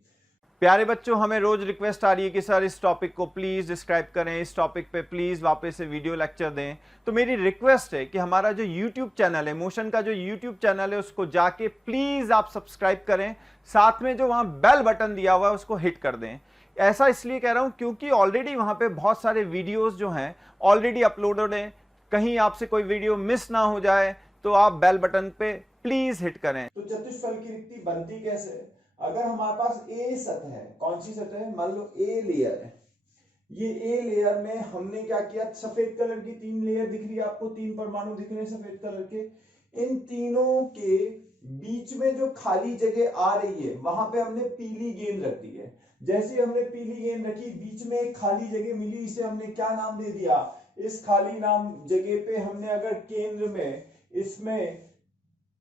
प्यारे बच्चों, हमें रोज रिक्वेस्ट आ रही है कि सर इस टॉपिक को प्लीज डिस्क्राइब करें, इस टॉपिक पे प्लीज वापस से वीडियो लेक्चर दें। तो मेरी रिक्वेस्ट है कि हमारा जो यूट्यूब चैनल है, मोशन का जो यूट्यूब चैनल है, उसको जाके प्लीज आप सब्सक्राइब करें, साथ में जो वहां बेल बटन दिया हुआ है उसको हिट कर दें। ऐसा इसलिए कह रहा हूं क्योंकि ऑलरेडी वहां पे बहुत सारे वीडियोस जो हैं ऑलरेडी अपलोडेड हैं। कहीं आपसे कोई वीडियो मिस ना हो जाए तो आप बेल बटन पे प्लीज हिट करें। तो चतुष्फल की रिक्ति बनती कैसे है? अगर हमारे पास ए सतह है, कौन सी सतह है? मान लो ए लेयर है। ये ए लेयर में हमने क्या किया, सफेद कलर की 3 लेयर दिख रही है आपको, 3 परमाणु दिख रहे हैं सफेद कलर के। इन तीनों के बीच में जो खाली जगह आ रही है वहां पे हमने पीली गेंद रख दी है। जैसे हमने पीली गेंद रखी, बीच में एक खाली जगह मिली, इसे हमने क्या नाम दे दिया? इस खाली नाम जगह पे हमने अगर केंद्र में इसमें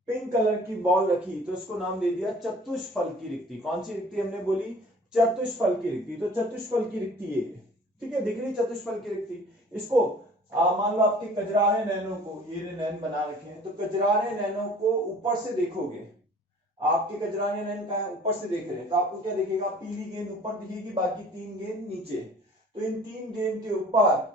पिंक कलर की बॉल रखी तो इसको नाम दे दिया चतुष्फल की रिक्ति। कौन सी रिक्ति हमने बोली? चतुष्फल की रिक्ति। तो चतुष्फल की रिक्ति ये, ठीक है, दिख रही चतुष्फल की रिक्ति। इसको मान लो आपके कजरारे नैनो को, ये नैन बना रखे हैं, तो कजरारे नैनो को ऊपर से देखोगे, आपके कजरारे नैन का है, ऊपर से देख रहे हैं तो आपको क्या दिखेगा? पीली गेंद ऊपर दिखेगी, बाकी 3 गेंद नीचे। तो इन 3 गेंद के ऊपर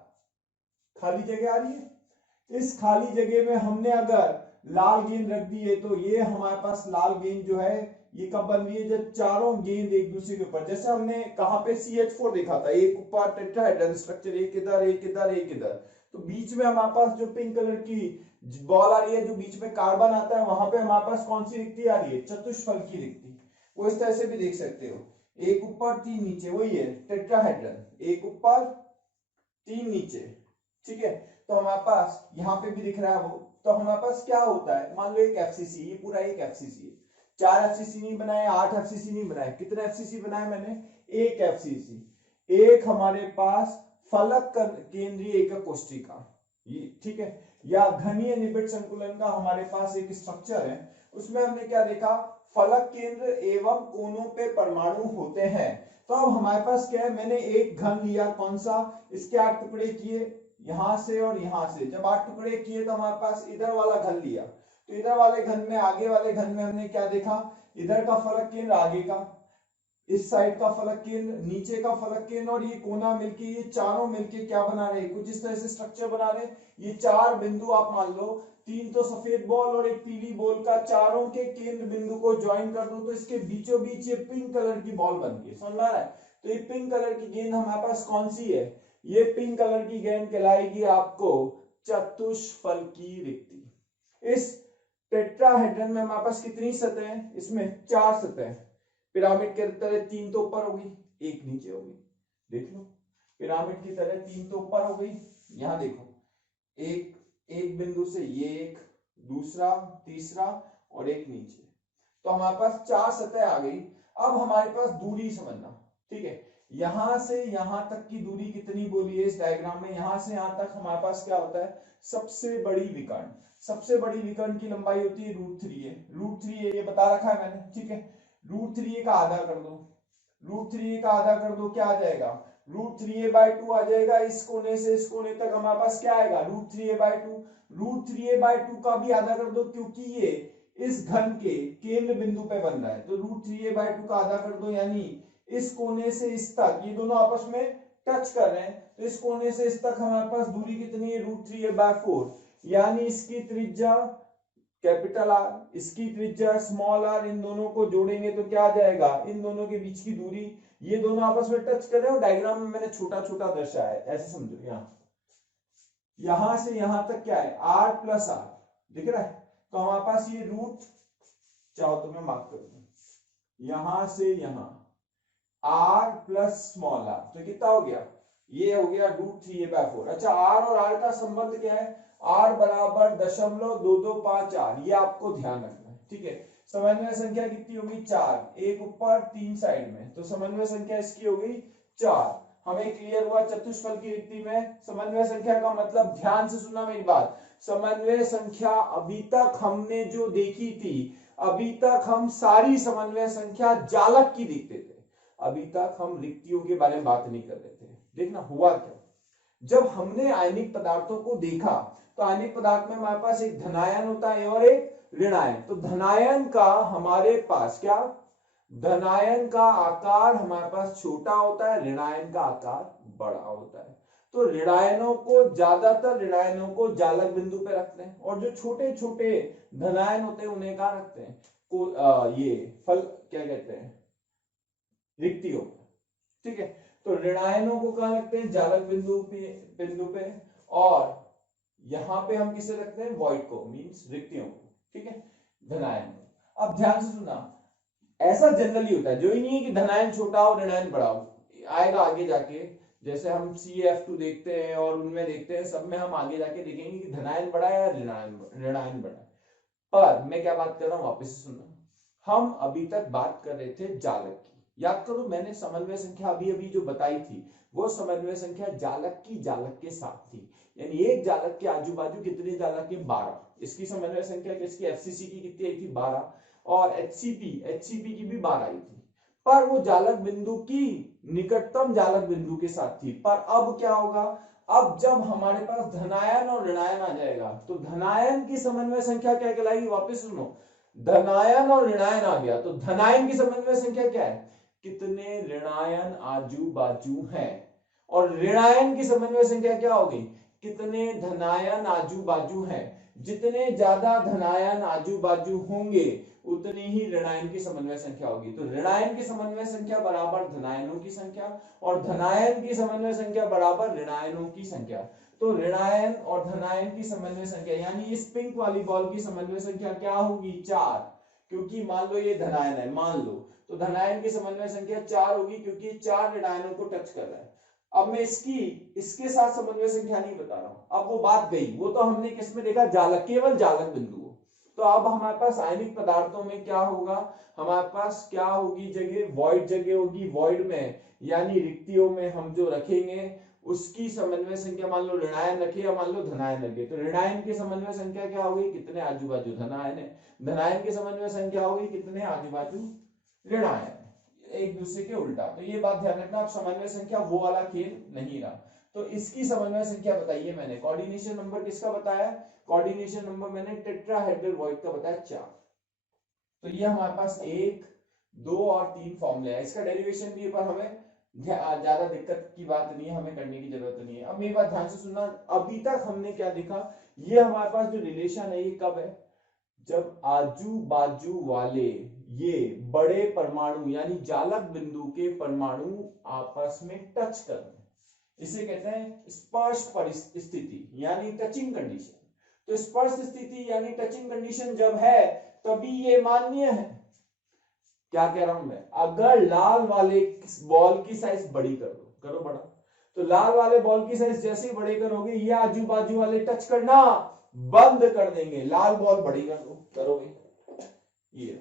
खाली जगह आ रही है। इस खाली जगह में हमने अगर लाल गेंद रख दी है तो ये हमारे पास लाल गेंद जो है ये कब बन रही है? जब चारों गेंद एक दूसरे के ऊपर, जैसे हमने कहां पे CH4 देखा था, एक ऊपर टेट्राहेड्रल स्ट्रक्चर, एक इधर एक इधर एक इधर, तो बीच में हमारे पास जो पिंक कलर की बॉल आ रही है, जो बीच में कार्बन आता है, वहां पे हमारे पास कौन सी रिक्ति आ रही है? चतुष्फल की रिक्ति। वो इस तरह से भी देख सकते हो, एक ऊपर 3 नीचे, वही है टेट्राहेड्रल, एक ऊपर 3 नीचे, ठीक है। तो हमारे पास यहाँ पे भी दिख रहा है वो। तो हमारे पास क्या होता है, मान लो एक FCC, ये पूरा एक FCC है, 4 FCC नहीं बनाए, 8 FCC नहीं बनाए, कितने FCC बनाए मैंने? एक FCC। एक हमारे पास फलक केंद्रीय एकक कोशिका, ये ठीक है, या घनीय निबिड़ संकुलन का हमारे पास एक स्ट्रक्चर है। उसमें हमने क्या देखा? फलक केंद्र एवं कोनों पे परमाणु होते हैं। तो अब हमारे पास क्या है, मैंने एक घन लिया, कौन सा? इसके 8 टुकड़े किए, यहां से और यहां से। जब 8 टुकड़े किए तो हमारे पास इधर वाला घन लिया, तो इधर वाले घन में, आगे वाले घन में हमने क्या देखा? इधर का फलक केंद्र आगे का, इस साइड का फलक केंद्र, नीचे का फलक केंद्र और ये कोना मिलके, ये चारों मिलके क्या बना रहे? कुछ इस तरह से स्ट्रक्चर बना रहे। ये 4 बिंदु आप मान लो, 3 तो सफेद बॉल और एक पीली बॉल का, चारों के केंद्र बिंदु को ज्वाइन कर दो तो इसके बीचों बीच ये पिंक कलर की बॉल बनती है। समझ आ रहा है? तो ये पिंक कलर की गेंद हमारे पास कौन सी है? ये पिंक कलर की गेंद कहलाएगी आपको चतुष्फल की रिक्ति। इस टेट्राहेड्रन में हमारे पास कितनी सतह है? इसमें 4 सतह है। पिरामिड की तरह 3 तो ऊपर हो गई, एक नीचे हो गई, देख लो। पिरामिड की तरह 3 तो ऊपर हो गई, यहां देखो, एक बिंदु से ये एक, दूसरा, तीसरा और एक नीचे। तो हमारे पास 4 सतह आ गई। अब हमारे पास दूरी समझना, ठीक है, यहां से यहां तक की दूरी कितनी बोली है इस डायग्राम में? यहां से यहां तक हमारे पास क्या होता है? सबसे बड़ी विकर्ण। सबसे बड़ी विकर्ण की लंबाई होती है √3 है। √3 है, ये बता रखा है मैंने, ठीक है। √3 का आधा कर दो, √3 का आधा कर दो, क्या आ जाएगा? √3a/2 आ जाएगा। इस कोने से इस कोने तक हमारे पास क्या आएगा? √3a/2। √3a/2 का भी आधा कर दो, क्योंकि ये इस घन के केंद्र बिंदु पे बन रहा है, तो √3a/2 का आधा कर दो, यानी इस कोने से इस तक, ये दोनों आपस में टच कर रहे हैं, तो इस कोने से इस तक हमारे पास दूरी कितनी है? √3a/4, यानी इसकी त्रिज्या कैपिटल R, इसकी त्रिज्या स्मॉल r, इन दोनों को जोड़ेंगे तो क्या आ जाएगा? इन दोनों के बीच की दूरी, ये दोनों आपस में टच कर रहे हो। डायग्राम में मैंने छोटा छोटा दर्शाया है, ऐसे समझो। यहां से यहां तक क्या है? R+R, दिख रहा है? तो हमारे पास ये रूट, चाहो तो मैं मार्क कर दूं, यहां से यहां R प्लस स्मॉल r, तो कितना हो गया? ये हो गया √3a/4। अच्छा, R और R का संबंध क्या है? R बराबर 0.2254, ये आपको ध्यान रखना है, ठीक है। समन्वय संख्या कितनी होगी? 4, एक ऊपर 3 साइड में, तो समन्वय संख्या इसकी हो गई 4। हमें क्लियर हुआ चतुष्फल की रिक्ति में समन्वय संख्या का मतलब, ध्यान से सुनना मेरी बात, समन्वय संख्या अभी तक हमने जो देखी थी, अभी तक हम सारी समन्वय संख्या जालक की देखते थे, अभी तक हम रिक्तियों के बारे में बात नहीं कर रहे थे। देखना हुआ क्या, जब हमने आयनिक पदार्थों को देखा तो आयनिक पदार्थ में हमारे पास एक धनायन होता है और एक ऋणायन। तो धनायन का हमारे पास क्या, धनायन का आकार हमारे पास छोटा होता है, ऋणायन का आकार बड़ा होता है। तो ऋणायनों को, ज्यादातर ऋणायनों को जालक बिंदु पे रखते हैं और जो छोटे छोटे धनायन होते हैं उन्हें कहाँ रखते हैं, ये फल क्या कहते हैं, रिक्तियों। ठीक है, तो ऋणायनों को कहाँ रखते हैं, जालक बिंदु पे और यहां पे हम किसे रखते हैं, वॉइड को, मींस रिक्तियों को। ठीक है, धनायन। अब ध्यान से सुनना, ऐसा जनरली होता है, जो ही नहीं है कि धनायन छोटा हो ऋणायन बड़ा हो, आएगा आगे जाके, जैसे हम CF2 देखते हैं और उनमें देखते हैं, सब में हम आगे जाके देखेंगे कि धनायन बड़ा है या ऋणायन बड़ा है। पर मैं क्या बात कर रहा हूं, वापस से सुनना, हम अभी तक बात कर रहे थे जालक की। याद करो, मैंने समन्वय संख्या अभी अभी जो बताई थी वो समन्वय संख्या जालक की जालक के साथ थी, यानी एक जालक के आजू बाजू कितने जालक के, 12। इसकी समन्वय संख्या किसकी, FCC की कितनी आई थी, 12, और HCP की भी 12 आई थी, पर वो जालक बिंदु की निकटतम जालक बिंदु के साथ थी। पर अब क्या होगा, अब जब हमारे पास धनायन और ऋणायन आ जाएगा तो धनायन की समन्वय संख्या क्या कहलाएगी, वापस सुनो, धनायन और ऋणायन आ गया तो धनायन की समन्वय संख्या क्या है, कितने ऋणायन आजू बाजू हैं, और ऋणायन की समन्वय संख्या क्या होगी, कितने धनायन आजू बाजू हैं। जितने ज्यादा धनायन आजू बाजू होंगे उतनी ही ऋणायन की समन्वय संख्या होगी। तो ऋणायन की समन्वय संख्या बराबर धनायनों की संख्या और धनायन की समन्वय संख्या बराबर ऋणायनों की संख्या। तो ऋणायन और धनायन की समन्वय संख्या, यानी इस पिंक वाली बॉल की समन्वय संख्या क्या होगी, 4, क्योंकि मान लो ये धनायन है, मान लो, तो धनायन की समन्वय संख्या 4 होगी क्योंकि 4 ऋणायनों को टच कर रहा है। अब मैं इसके साथ समन्वय संख्या नहीं बता रहा हूं, अब वो बात गई, वो तो हमने किस में देखा, जालक, केवल जालक बिंदु। तो अब हमारे पास आयनिक पदार्थों में क्या होगा, हमारे पास क्या होगी जगह, वॉइड जगह होगी, वॉइड में यानी रिक्तियों में हम जो रखेंगे उसकी समन्वय संख्या, मान लो ऋणायन रखे या मान लो धनायन रखे, तो ऋणायन की समन्वय संख्या क्या होगी, कितने आजू बाजू धनायन है, धनायन की समन्वय संख्या होगी कितने आजू बाजू ऋणायन, एक दूसरे के उल्टा। तो ये बात ध्यान रखना, आप समन्वय संख्या वो वाला खेल नहीं रहा। तो इसकी समन्वय संख्या बताइए मैंने, कोऑर्डिनेशन नंबर किसका बताया, कोऑर्डिनेशन नंबर मैंने टेट्राहेड्रल वॉइड का बताया 4। तो ये हमारे पास 1, 2 और 3 फॉर्मूले है, इसका डेरिवेशन भी है, पर हमें ज्यादा दिक्कत की बात नहीं है, हमें करने की जरूरत नहीं है। अब मेरी बात ध्यान से सुनना, अभी तक हमने क्या देखा, ये हमारे पास जो रिलेशन है ये कब है, जब आजू बाजू वाले ये बड़े परमाणु यानी जालक बिंदु के परमाणु आपस में टच कर रहे हैं, इसे कहते हैं स्पर्श परिस्थिति यानी टचिंग कंडीशन। तो स्पर्श स्थिति यानी टचिंग कंडीशन जब है तभी ये मान्य है। क्या कह रहा हूं मैं, अगर लाल वाले बॉल की साइज बड़ी कर दो, करो बड़ा, तो लाल वाले बॉल की साइज जैसे ही बड़े करोगे ये आजू बाजू वाले टच करना बंद कर देंगे, लाल बॉल बड़ी कर दो, करोगे, ये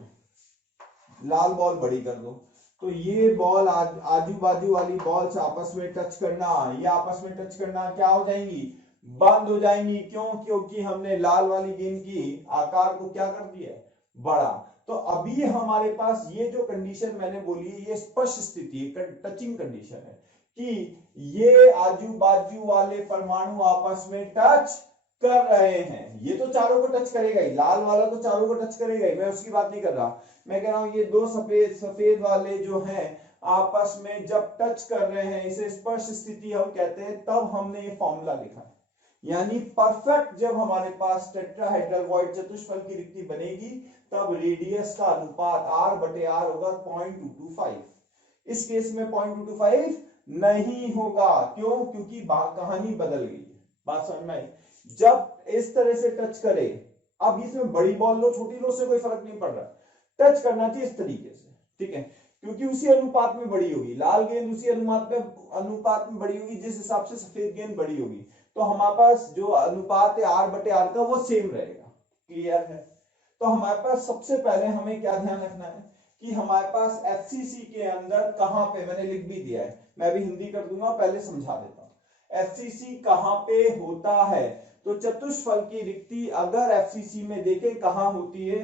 लाल बॉल बड़ी कर दो, तो ये बॉल आजू बाजू वाली बॉल्स आपस में टच करना, ये आपस में टच करना क्या हो जाएंगी, बंद हो जाएंगी। क्यों, क्योंकि हमने लाल वाली गेंद की आकार को क्या कर दिया, बड़ा। तो अभी हमारे पास ये जो कंडीशन मैंने बोली ये स्पर्श स्थिति टचिंग कंडीशन है कि ये आजू बाजू वाले परमाणु आपस में टच कर रहे हैं। ये तो चारों को टच करेगा ही, लाल वाला तो चारों को टच करेगा ही, मैं उसकी बात नहीं कर रहा, मैं कह रहा हूं ये दो सफेद वाले जो हैं आपस में जब टच कर रहे हैं इसे स्पर्श स्थिति हम कहते हैं। तब हमने ये फॉर्मूला लिखा है, यानी परफेक्ट जब हमारे पास टेट्राहेड्रल वॉइड चतुष्फल की रिक्ति बनेगी तब रेडियस का अनुपात r/r होगा 0.225। इस केस में 0.225 नहीं होगा, क्यों, क्योंकि कहानी बदल गई है। बात समझ में आई, जब इस तरह से टच करे, अब इसमें बड़ी बॉल लो छोटी लो उससे कोई फर्क नहीं पड़ रहा, टच करना चाहिए इस तरीके से, ठीक है, क्योंकि उसी अनुपात में बड़ी होगी लाल गेंद, उसी अनुपात में बड़ी होगी जिस हिसाब से सफेद गेंद बड़ी होगी। तो हमारे पास जो अनुपात है r/r का वो सेम रहेगा, क्लियर है। तो हमारे पास सबसे पहले हमें क्या ध्यान रखना है कि हमारे पास FCC के अंदर कहां पे, मैंने लिख भी दिया है, मैं भी हिंदी कर दूंगा, पहले समझा देता हूं FCC कहां पे होता है। तो चतुष्फल की रिक्ति अगर FCC में देखें कहां होती है,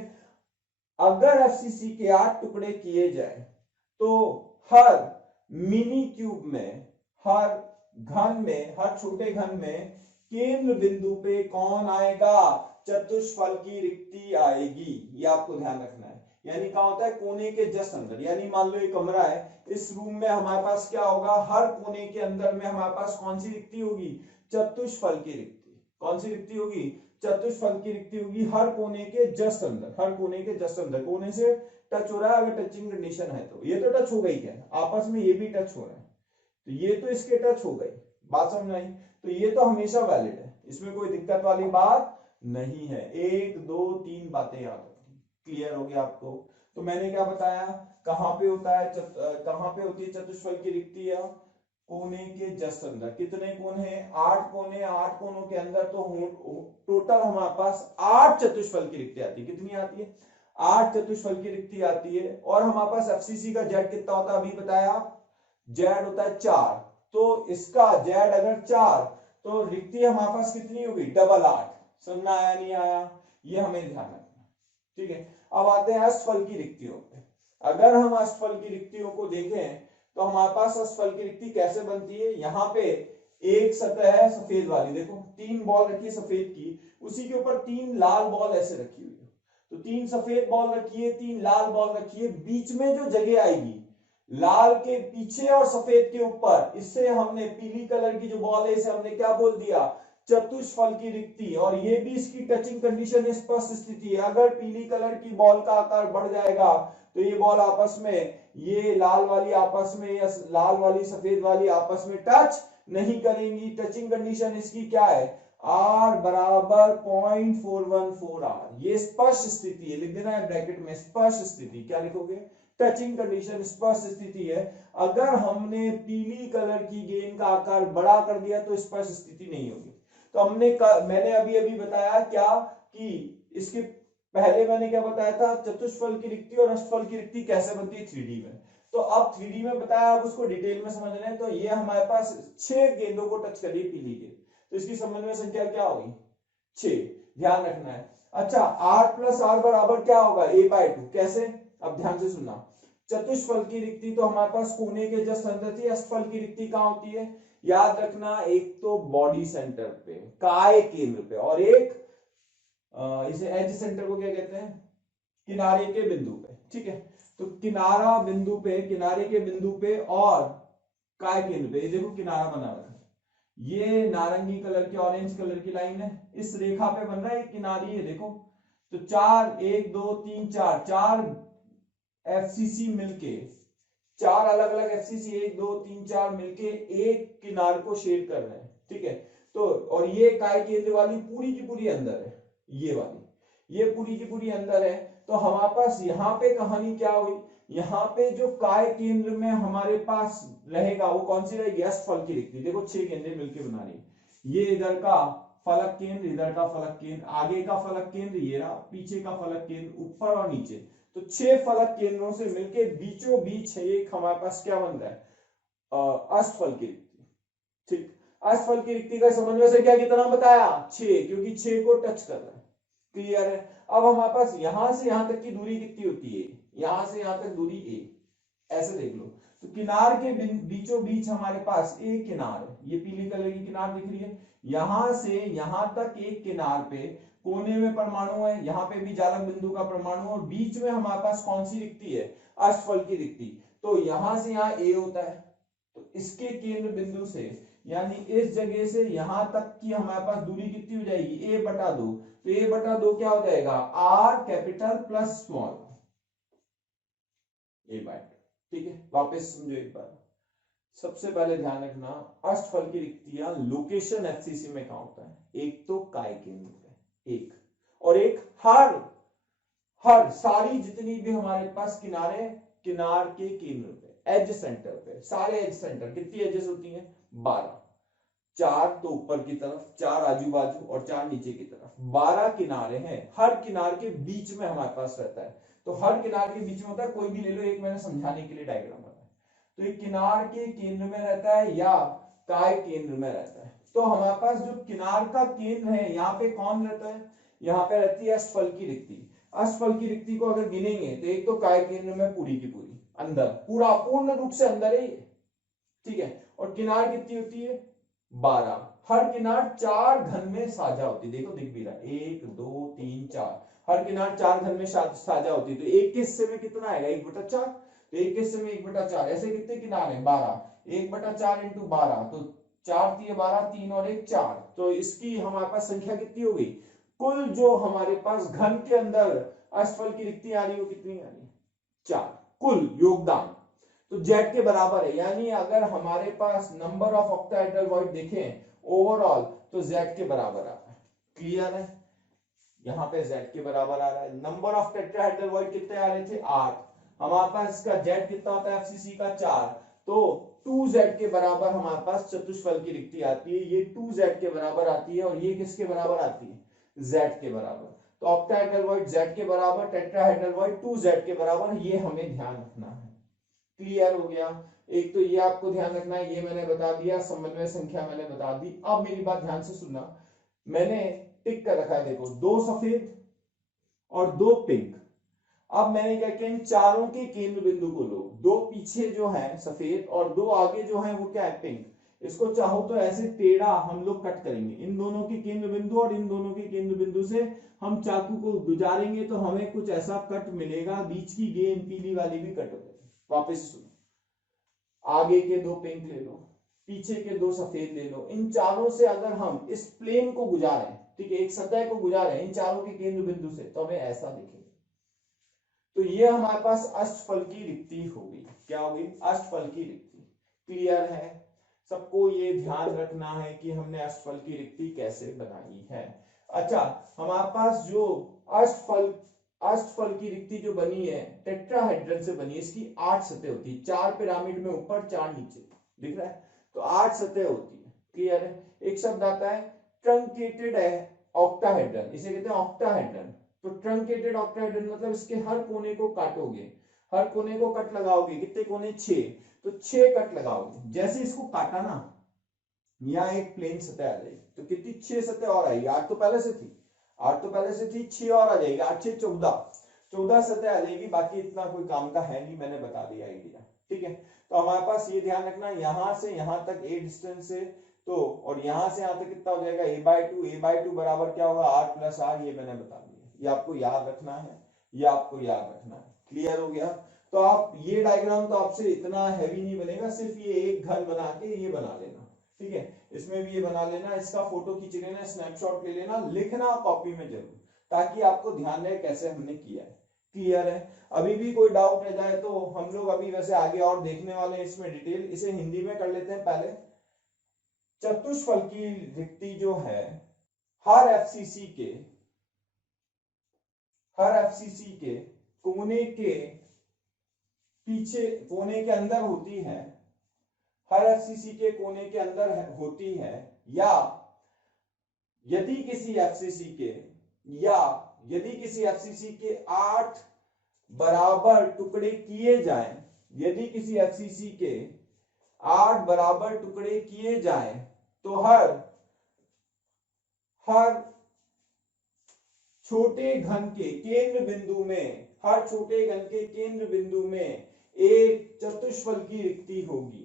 अगर FCC के 8 टुकड़े किए जाए तो हर मिनी क्यूब में घन में, हर छोटे घन में केंद्र बिंदु पे कौन आएगा? चतुष्फल की रिक्ति आएगी। ये आपको ध्यान रखना है। यानी क्या होता है? कोने के जस्ट अंदर, यानी मान लो एक कमरा है, इस रूम में हमारे पास क्या होगा? हर कोने के अंदर में हमारे पास कौन सी रिक्ति होगी? चतुष्फल की रिक्ति। कौन सी रिक्ति होगी? चतुष्फल की रिक्ति होगी हर कोने के जस्ट अंदर, हर कोने के जस्ट अंदर। कोने से टच हो रहा है, अगर टचिंग कंडीशन है तो। ये तो टच हो गई, क्या आपस में ये भी टच हो रहा है, तो ये तो इसके टच हो गई। बात समझ आई? तो ये तो हमेशा वैलिड है, इसमें कोई दिक्कत वाली बात नहीं है। 1 2 3 बातें याद रखनी। क्लियर हो गया आपको? तो मैंने क्या बताया, कहां पे होता है, कहां पे होती है चतुष्फल की रिक्ति? या कोने के जस्ट अंदर। कितने कोण हैं? 8 कोने। 8 कोनों के अंदर तो टोटल हमारे पास 8 चतुष्फल की रिक्ति आती है। कितनी आती है? 8 चतुष्फल की रिक्ति आती है। और हमारे पास एफसीसी का जेड कितना होता है? अभी बताया, जेड होता है 4। तो इसका जेड अगर 4, तो रिक्ति हमारे पास कितनी होगी? डबल 8। समझना आया नहीं आया? ये हमें ध्यान रखना। ठीक है, अब आते हैं अष्टफल की रिक्तियों पे। अगर हम अष्टफल की रिक्तियों को देखें तो हमारे पास अष्टफल की रिक्ति कैसे बनती है? यहाँ पे एक सतह है सफेद वाली, देखो 3 बॉल रखी है सफेद की, उसी के ऊपर 3 लाल बॉल ऐसे रखी हुई है। तो 3 सफेद बॉल रखी है, 3 लाल बॉल रखी है, बीच में जो जगह आएगी लाल के पीछे और सफेद के ऊपर, इससे हमने पीली कलर की जो बॉल है इसे हमने क्या बोल दिया? चतुष्फल की रिक्ति। और ये भी इसकी टचिंग कंडीशन स्पष्ट स्थिति है। अगर पीली कलर की बॉल का आकार बढ़ जाएगा तो ये बॉल आपस में, ये लाल वाली आपस में या लाल वाली सफेद वाली आपस में टच नहीं करेंगी। टचिंग कंडीशन इसकी क्या है? R बराबर 0.414 R। ये स्पष्ट स्थिति है, लिख देना है ब्रैकेट में, स्पष्ट स्थिति। क्या लिखोगे? टचिंग कंडीशन, स्पष्ट स्थिति है। अगर हमने पीली कलर की गेंद का आकार बड़ा कर दिया तो स्पष्ट स्थिति नहीं होगी। तो मैंने अभी अभी बताया क्या कि इसके पहले मैंने क्या बताया था? चतुष्फल की रिक्ति और अष्टफल की रिक्ति कैसे बनती है 3D में। तो अब 3D में बताया, अब उसको डिटेल में समझना है। तो ये हमारे पास 6 गेंदों को टच करिए पीली गेंद, तो इसकी समन्वय संख्या क्या होगी? 6। ध्यान रखना है। अच्छा, 8 + R बराबर क्या होगा? A/2। कैसे? अब ध्यान से सुनना। चतुष्फल की रिक्ति तो हमारे पास कोने के जस्ट अंदर थी। अष्टफल की रिक्ति कहां होती है? याद रखना, एक तो बॉडी सेंटर पे, काय केंद्र पे, और एक इसे एज सेंटर को क्या कहते हैं? किनारे के बिंदु पे। ठीक है, तो किनारा बिंदु पे, किनारे के बिंदु पे और काय केंद्र पे। ये देखो किनारा बना हुआ है, ये नारंगी कलर की, ऑरेंज कलर की लाइन है, इस रेखा पे बन रहा है किनारी है, देखो। तो 4 1 2 3 4 एफसीसी मिलके, 4 अलग अलग एफसीसी 1 2 3 4 मिलके एक किनार को शेड कर रहे हैं। ठीक है, तो और ये काय केंद्र वाली पूरी की पूरी अंदर है, ये वाली, ये पूरी की पूरी अंदर है। तो हमारे पास यहाँ पे कहानी क्या हुई? यहाँ पे जो काय केंद्र में हमारे पास रहेगा वो कौन सी रहेगी? अष्टफल की रिक्ति। देखो 6 गेंदें मिलकर बना रही, ये इधर का फलक केंद्र, इधर का फलक केंद्र, आगे का फलक केंद्र ये रहा, पीछे का फलक केंद्र, ऊपर और नीचे। तो 6 फलक केंद्रों से मिलके बीचों बीच एक हमारे पास क्या बन रहा है? अष्टफल की रिक्ति। ठीक, अष्टफल की रिक्ति का समन्वय से क्या कितना बताया? 6, क्योंकि 6 को टच कर रहा है। क्लियर है? अब हमारे पास यहां से यहां तक की दूरी कितनी होती है? यहां से यहां तक दूरी a, ऐसे देख लो। तो किनार के बीचों बीच हमारे पास एक किनार है, ये पीली कलर की किनार दिख रही है। यहां से यहां तक एक किनार पे कोने में परमाणु है, यहाँ पे भी जालक बिंदु का परमाणु, और बीच में हमारे पास कौन सी रिक्ति है? अष्टफल की रिक्ति। तो यहां से यहाँ a होता है, तो इसके केंद्र बिंदु से, यानी इस जगह से यहां तक की हमारे पास दूरी कितनी हो जाएगी? a/2। तो a/2 क्या हो जाएगा? R capital plus small a/2। ठीक है, वापस समझो एक बार। सबसे पहले ध्यान रखना, अष्टफल की रिक्तियां लोकेशन एफसीसी में कहां होता है? एक तो काय केंद्र पे, एक, और एक हर सारी जितनी भी हमारे पास किनारे, किनार के केंद्र पे, एज सेंटर पे, सारे एज सेंटर, कितनी एजेस होती हैं? 12। 4 तो ऊपर की तरफ, 4 आजू बाजू और 4 नीचे की तरफ, 12 किनारे हैं। हर किनार के बीच में हमारे पास रहता है। तो हर किनार के बीच में होता है, कोई भी ले लो, एक मैंने समझाने के लिए डायग्राम बनाया। तो एक किनार के केंद्र में रहता है या काय केंद्र में रहता है। तो हमारे पास जो किनार का केंद्र है, यहाँ पे कौन रहता है? यहाँ पे रहती है अष्टफल की रिक्ति। अष्टफल की रिक्ति को अगर गिनेंगे तो एक तो काय केंद्र में पूरी की पूरी अंदर, पूरा पूर्ण रूप से अंदर है ये। ठीक है, और किनार कितनी होती है 12। हर किनार 4 घन में साझा होती है, देखो दिख भी रहा है 1 2 3 4, हर किनार 4 घन में साझा होती है। तो एक के हिस्से में कितना आएगा 1/4, तो एक के हिस्से में 1/4, ऐसे कितने किनार है 12, 1/4 इंटू 12, तो 4 3 12, 3 और 1 4, तो इसकी हमारे पास संख्या कितनी हो गई, कुल जो हमारे पास घन के अंदर अष्टफल की रिक्ति आ रही है वो कितनी आ रही है 4, कुल योगदान। तो जेड के बराबर है, यानी अगर हमारे पास नंबर ऑफ ऑक्टाहेड्रल वॉइड देखें ओवरऑल तो जेड के बराबर आ रहा है। क्लियर है, यहाँ पे जेड के बराबर आ रहा है। नंबर ऑफ टेट्राहेड्रल वॉइड कितने आ रहे थे 8, हमारे पास इसका जेड कितना होता है एफसीसी का 4, तो 2z के बराबर हमारे पास चतुष्फल की रिक्ति आती है, ये 2z के बराबर आती है, और ये किसके बराबर आती है z के बराबर। तो ऑक्टाहेड्रल वॉइड z के बराबर, टेट्राहेड्रल वॉइड 2z के बराबर, ये हमें ध्यान रखना है। क्लियर हो गया, एक तो ये आपको ध्यान रखना है, ये मैंने बता दिया, समन्वय संख्या मैंने बता दी। अब मेरी बात ध्यान से सुनना, मैंने टिक कर रखा है, देखो 2 सफेद और 2 पिंक। अब मैंने क्या किया, इन चारों के केंद्र बिंदु को लो, 2 पीछे जो है सफेद और 2 आगे जो है वो क्या है पिंक, इसको चाहो तो ऐसे टेढ़ा हम लोग कट करेंगे, इन दोनों के केंद्र बिंदु और इन दोनों के केंद्र बिंदु से हम चाकू को गुजारेंगे तो हमें कुछ ऐसा कट मिलेगा, बीच की गेंद पीली वाली भी कट हो जाएगी। वापस सुनो, आगे के 2 पिंक ले लो, पीछे के 2 सफेद ले लो, इन चारों से अगर हम इस प्लेन को गुजारें, ठीक है, एक सतह को गुजारें इन चारों के केंद्र बिंदु से, तो हमें ऐसा दिखेगा। तो ये हमारे पास अष्टफल की रिक्ति होगी, क्या होगी अष्टफल की रिक्ति। क्लियर है, सबको ये ध्यान रखना है कि हमने अष्टफल की रिक्ति कैसे बनाई है। अच्छा, हमारे पास जो अष्टफल की रिक्ति जो बनी है टेट्राहेड्रन से बनी है, इसकी 8 सतह होती है, 4 पिरामिड में ऊपर 4 नीचे, दिख रहा है, तो 8 सतह होती है। क्लियर है, एक शब्द आता है ट्रंकेटेड ऑक्टाहेड्रन, इसे कहते हैं ऑक्टाहेड्रन। तो ट्रंकेटेड ऑक्टाहेड्रन मतलब इसके हर कोने को काटोगे, हर कोने को कट लगाओगे, कितने कोने 6, तो 6 कट लगाओगे, जैसे इसको काटा ना यहाँ एक प्लेन सतह आ जाएगी, तो कितनी 6 सतह और आएगी, 8 तो पहले से थी, 6 और आ जाएगी, 8 6 14 सतह आ जाएगी। बाकी इतना कोई काम का है नहीं, मैंने बता दिया आइडिया, ठीक है। तो हमारे पास ये ध्यान रखना, यहां से यहां तक a डिस्टेंस है, तो और यहां से यहां तक कितना हो जाएगा a/2 बराबर क्या होगा r + r, ये मैंने बता दिया, ये आपको याद रखना है, ये आपको याद रखना है। क्लियर हो गया, तो आप ये डायग्राम तो आपसे इतना हैवी नहीं बनेगा, सिर्फ ये एक घर बना के ये बना लेना, ठीक है, इसमें भी ये बना लेना, इसका फोटो खींच लेना, स्नैपशॉट ले लेना, लिखना कॉपी में जरूर, ताकि आपको ध्यान रहे कैसे हमने किया है। क्लियर है, अभी भी कोई डाउट रह जाए तो हम लोग अभी वैसे आगे और देखने वाले हैं इसमें डिटेल, इसे हिंदी में कर लेते हैं पहले। चतुष्फल की रिक्ति जो है हर एफसीसी के कोने के पीछे, कोने के अंदर होती है, हर एफसीसी के कोने के अंदर होती है, या यदि किसी एफसीसी के 8 बराबर टुकड़े किए जाएं, यदि किसी एफसीसी के 8 बराबर टुकड़े किए जाएं, तो हर छोटे घन के केंद्र बिंदु में, हर छोटे घन के केंद्र बिंदु में एक चतुष्फल की रिक्ति होगी,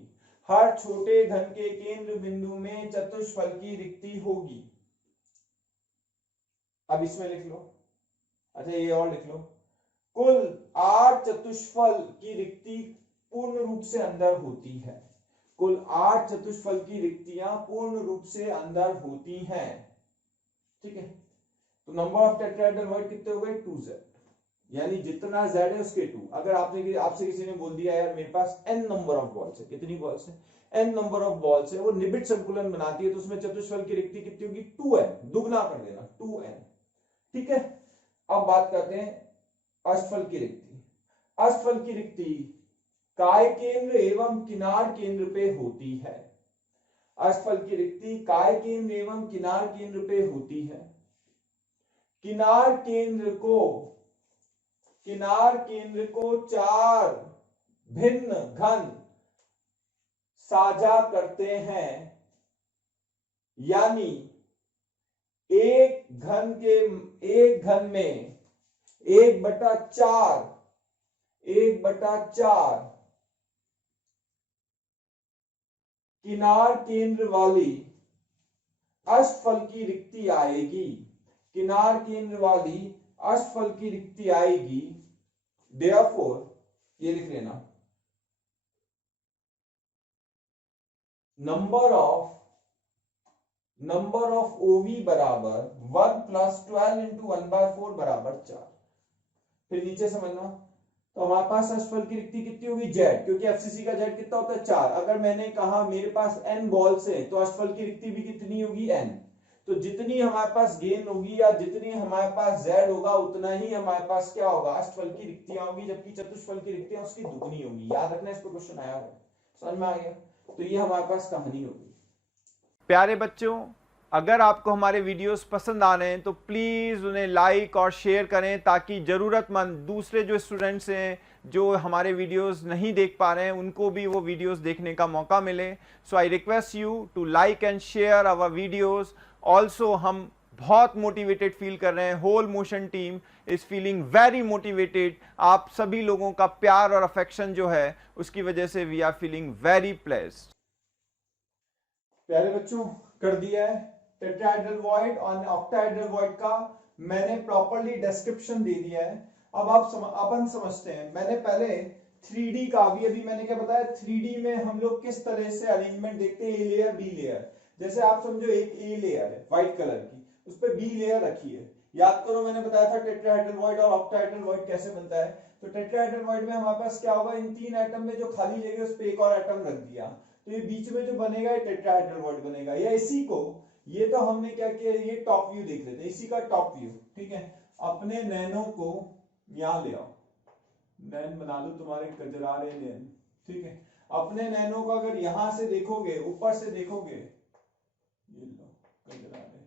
हर छोटे घन के केंद्र बिंदु में चतुष्फल की रिक्ति होगी। अब इसमें लिख लो, अच्छा ये और लिख लो, कुल 8 चतुष्फल की रिक्ति पूर्ण रूप से अंदर होती है, कुल 8 चतुष्फल की रिक्तियां पूर्ण रूप से अंदर होती हैं, ठीक है। तो नंबर ऑफ टेट्राहेड्रल वॉइड कितने हो गए 2z, यानी जितना z है उसके 2। अगर आपसे किसी ने बोल दिया यार मेरे पास n नंबर ऑफ बॉल्स है, कितनी बॉल्स है n नंबर ऑफ बॉल्स है, वो निबिड़ संकुलन बनाती है, तो उसमें चतुष्फल की रिक्ति कितनी होगी 2n, दुगना कर देना 2n, ठीक है। अब बात करते हैं अष्टफल की रिक्ति। अष्टफल की रिक्ति काय केंद्र एवं किनार केंद्र पे होती है, अष्टफल की रिक्ति काय केंद्र एवं किनार केंद्र पे होती है। किनार केंद्र को 4 भिन्न घन साझा करते हैं, यानी एक घन में 1/4 1/4 किनार केंद्र वाली अष्टफल की रिक्ति आएगी, किनार केंद्र वाली अष्टफल की रिक्ति आएगी। देयरफॉर ये लिख लेना, नंबर ऑफ ओवी बराबर 1 + 12 × 1/4 बराबर 4। फिर नीचे समझना, तो हमारे पास अष्टफल की रिक्ति कितनी होगी, जेड, क्योंकि एफसीसी का जेड कितना होता है 4। अगर मैंने कहा मेरे पास n बॉल्स है तो अष्टफल की रिक्ति भी कितनी होगी, n। तो जितनी हमारे पास गेंद होगी या जितनी हमारे पास जेड होगा उतना ही हमारे पास क्या होगा, अष्टफल की रिक्तियां होगी, जबकि चतुष्फल की रिक्तियां उसकी दुगनी होगी। याद रखना, इसको क्वेश्चन आया है, समझ में आ गया। तो ये हमारे पास कहानी होगी। प्यारे बच्चों, अगर आपको हमारे वीडियोस पसंद आ रहे हैं तो प्लीज़ उन्हें लाइक और शेयर करें, ताकि ज़रूरतमंद दूसरे जो स्टूडेंट्स हैं जो हमारे वीडियोस नहीं देख पा रहे हैं उनको भी वो वीडियोस देखने का मौका मिले। So I request you to like and share our videos. Also हम बहुत मोटिवेटेड फील कर रहे हैं, whole Motion team is feeling very motivated. आप सभी लोगों का प्यार और अफेक्शन जो है उसकी वजह से we are feeling very placed. प्यारे बच्चों, कर दिया है टेट्राहेड्रल वॉइड और ऑक्टाहेड्रल वॉइड का मैंने प्रॉपर्ली डिस्क्रिप्शन दे दिया है। अब अपन समझते हैं। मैंने पहले 3D का अभी मैंने क्या बताया, 3D में हम लोग किस तरह से अरेंजमेंट देखते हैं, ए लेयर बी लेयर। जैसे आप समझो एक ए लेयर है व्हाइट कलर की, उस पर बी लेयर रखी है। याद करो मैंने बताया था टेट्राहेड्रल वॉइड और ऑक्टाहेड्रल वॉइड कैसे बनता है। तो टेट्राहेड्रल वॉइड में हमारे पास क्या होगा, इन 3 एटम में जो खाली जगह उस पर एक और एटम रख दिया, तो ये बीच में जो बनेगा ये टेट्राहेड्रल वॉइड बनेगा। या इसी को, ये तो हमने क्या किया, ये टॉप व्यू देख लेते हैं, इसी का टॉप व्यू, ठीक है। अपने नैनो को यहां ले आओ, नैन बना दो तुम्हारे कजरारे नैन, ठीक है। अपने नैनो को अगर यहां से देखोगे, ऊपर से देखोगे, ये लो कजरारे,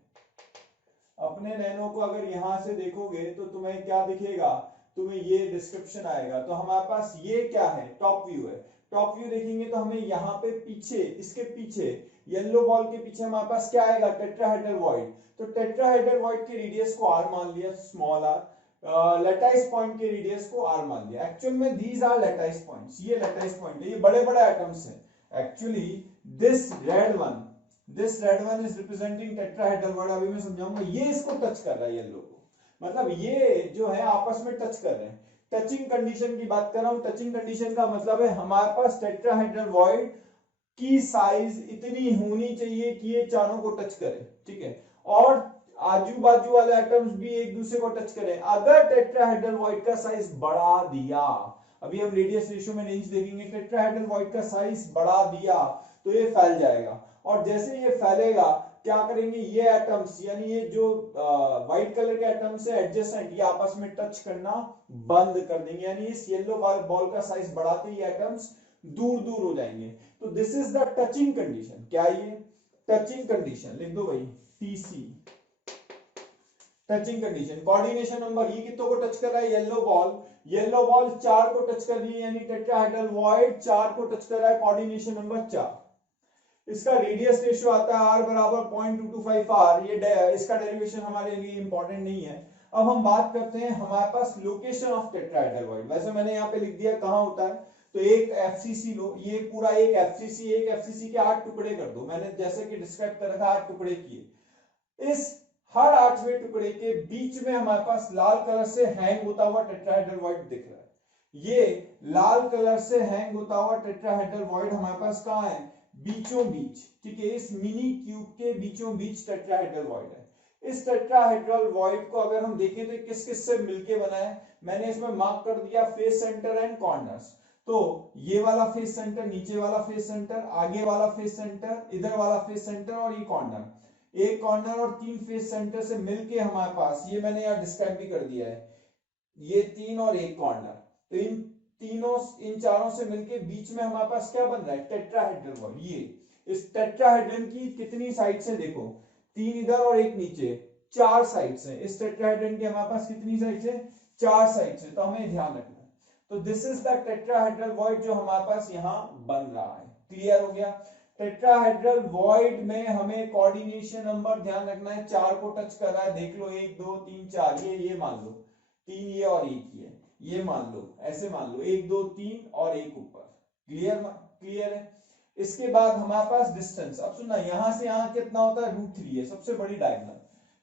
अपने नैनो को अगर यहां से देखोगे तो तुम्हें क्या दिखेगा, तुम्हें ये डिस्क्रिप्शन आएगा। तो हमारे पास ये क्या है, टॉप व्यू है। टॉप व्यू देखेंगे तो हमें यहाँ पे पीछे, इसके पीछे येलो बॉल के पीछे हमारे पास क्या आएगा, टेट्राहेड्रल वॉइड। तो टेट्राहेड्रल वॉइड के रेडियस को r मान लिया, स्मॉल r। लैटाइस पॉइंट के रेडियस को r मान लिया। एक्चुअल में दीज आर लैटाइस पॉइंट्स, ये लैटाइस पॉइंट है, ये बड़े बड़े एटम्स हैं। Actually this red one is representing tetrahedral void. अभी मैं समझाऊंगा। ये इसको टच कर रहा है येलो को, मतलब ये जो है आपस में टच कर रहे हैं। टचिंग कंडीशन की बात कर रहा हूं। टचिंग कंडीशन का मतलब है हमारे पास टेट्राहेड्रल वॉइड की साइज इतनी होनी चाहिए कि ये चारों को टच करे, ठीक है। और आजू बाजू वाले एटम्स भी एक दूसरे को टच करें। अगर टेट्राहेड्रल वॉइड का साइज बढ़ा दिया, अभी हम रेडियस रेशियो में नहीं देखेंगे, टेट्राहेड्रल वॉइड का साइज बढ़ा दिया तो ये फैल जाएगा। और जैसे ये फैलेगा क्या करेंगे, ये एटम्स यानी ये जो व्हाइट कलर के एटम्स है एडजेसेंट, ये आपस में टच करना बंद कर देंगे, यानी इस येलो बॉल का साइज बढ़ाते ही एटम्स दूर दूर हो जाएंगे। तो this is the touching condition. क्या ये टचिंग कंडीशन, लिख दो भाई TC, touching condition. Coordination number, ये कितनों को टच कर रहा है, येलो बॉल 4 को टच कर रही है, यानी टेट्राहेड्रल वॉइड 4 को टच कर रहा है, कोऑर्डिनेशन नंबर 4। इसका रेडियस रेशियो आता है r बराबर 0.225 r। ये इसका डेरिवेशन हमारे लिए इंपॉर्टेंट नहीं है। अब हम बात करते हैं हमारे पास लोकेशन ऑफ टेट्राहेड्रल वॉइड। वैसे मैंने यहाँ पे लिख दिया कहाँ होता है, तो एक एफसीसी लो, ये पूरा एक एफसीसी के 8 टुकड़े कर दो। मैंने जैसे कि डिस्क्राइब कर रखा 8 टुकड़े किए। इस हर 8वें टुकड़े के बीच में हमारे पास लाल कलर से हैंग होता हुआ टेट्राहेड्रल वॉइड दिख रहा है। ये लाल कलर से हैंग होता हुआ टेट्राहेड्रल वॉइड हमारे पास कहाँ है, बीचों बीच, ठीक है। इस मिनी क्यूब के बीचों बीच टेट्राहेड्रल वॉइड है। इस टेट्राहेड्रल वॉइड को अगर हम देखें तो किस किस से मिलके बना है, मैंने इसमें मार्क कर दिया फेस सेंटर एंड कॉर्नर्स। तो ये वाला फेस सेंटर, नीचे वाला फेस सेंटर, आगे वाला फेस सेंटर, इधर वाला फेस सेंटर और ये कॉर्नर, एक कॉर्नर और 3 फेस सेंटर से मिलके हमारे पास, ये मैंने यहाँ डिस्क्राइब भी कर दिया है, ये 3 और एक कॉर्नर। तो इन चारों से मिलके बीच में हमारे पास क्या बन रहा है, टेट्राहेड्रल वॉइड। ये इस टेट्राहेड्रन की कितनी साइड्स हैं, देखो 3 इधर और एक नीचे, 4 साइड्स हैं। इस टेट्राहेड्रन की हमारे पास कितनी साइड्स हैं, 4 साइड्स हैं। तो हमें ध्यान रखना है। तो this is the tetrahedral void जो हमारे पास यहाँ बन रहा है। क्लियर हो गया। टेट्राहेड्रल वॉइड में हमें कोऑर्डिनेशन नंबर ध्यान रखना है, 4 को टच कर रहा है। देख लो 1 2 3 4, ये मान लो 3 ये और 1 ये मान लो, ऐसे मान लो 1 2 3 और 1 ऊपर। क्लियर है। इसके बाद हमारे पास डिस्टेंस, अब सुनना यहां से यहां कितना होता है √3 है, सबसे बड़ी डायगोनल,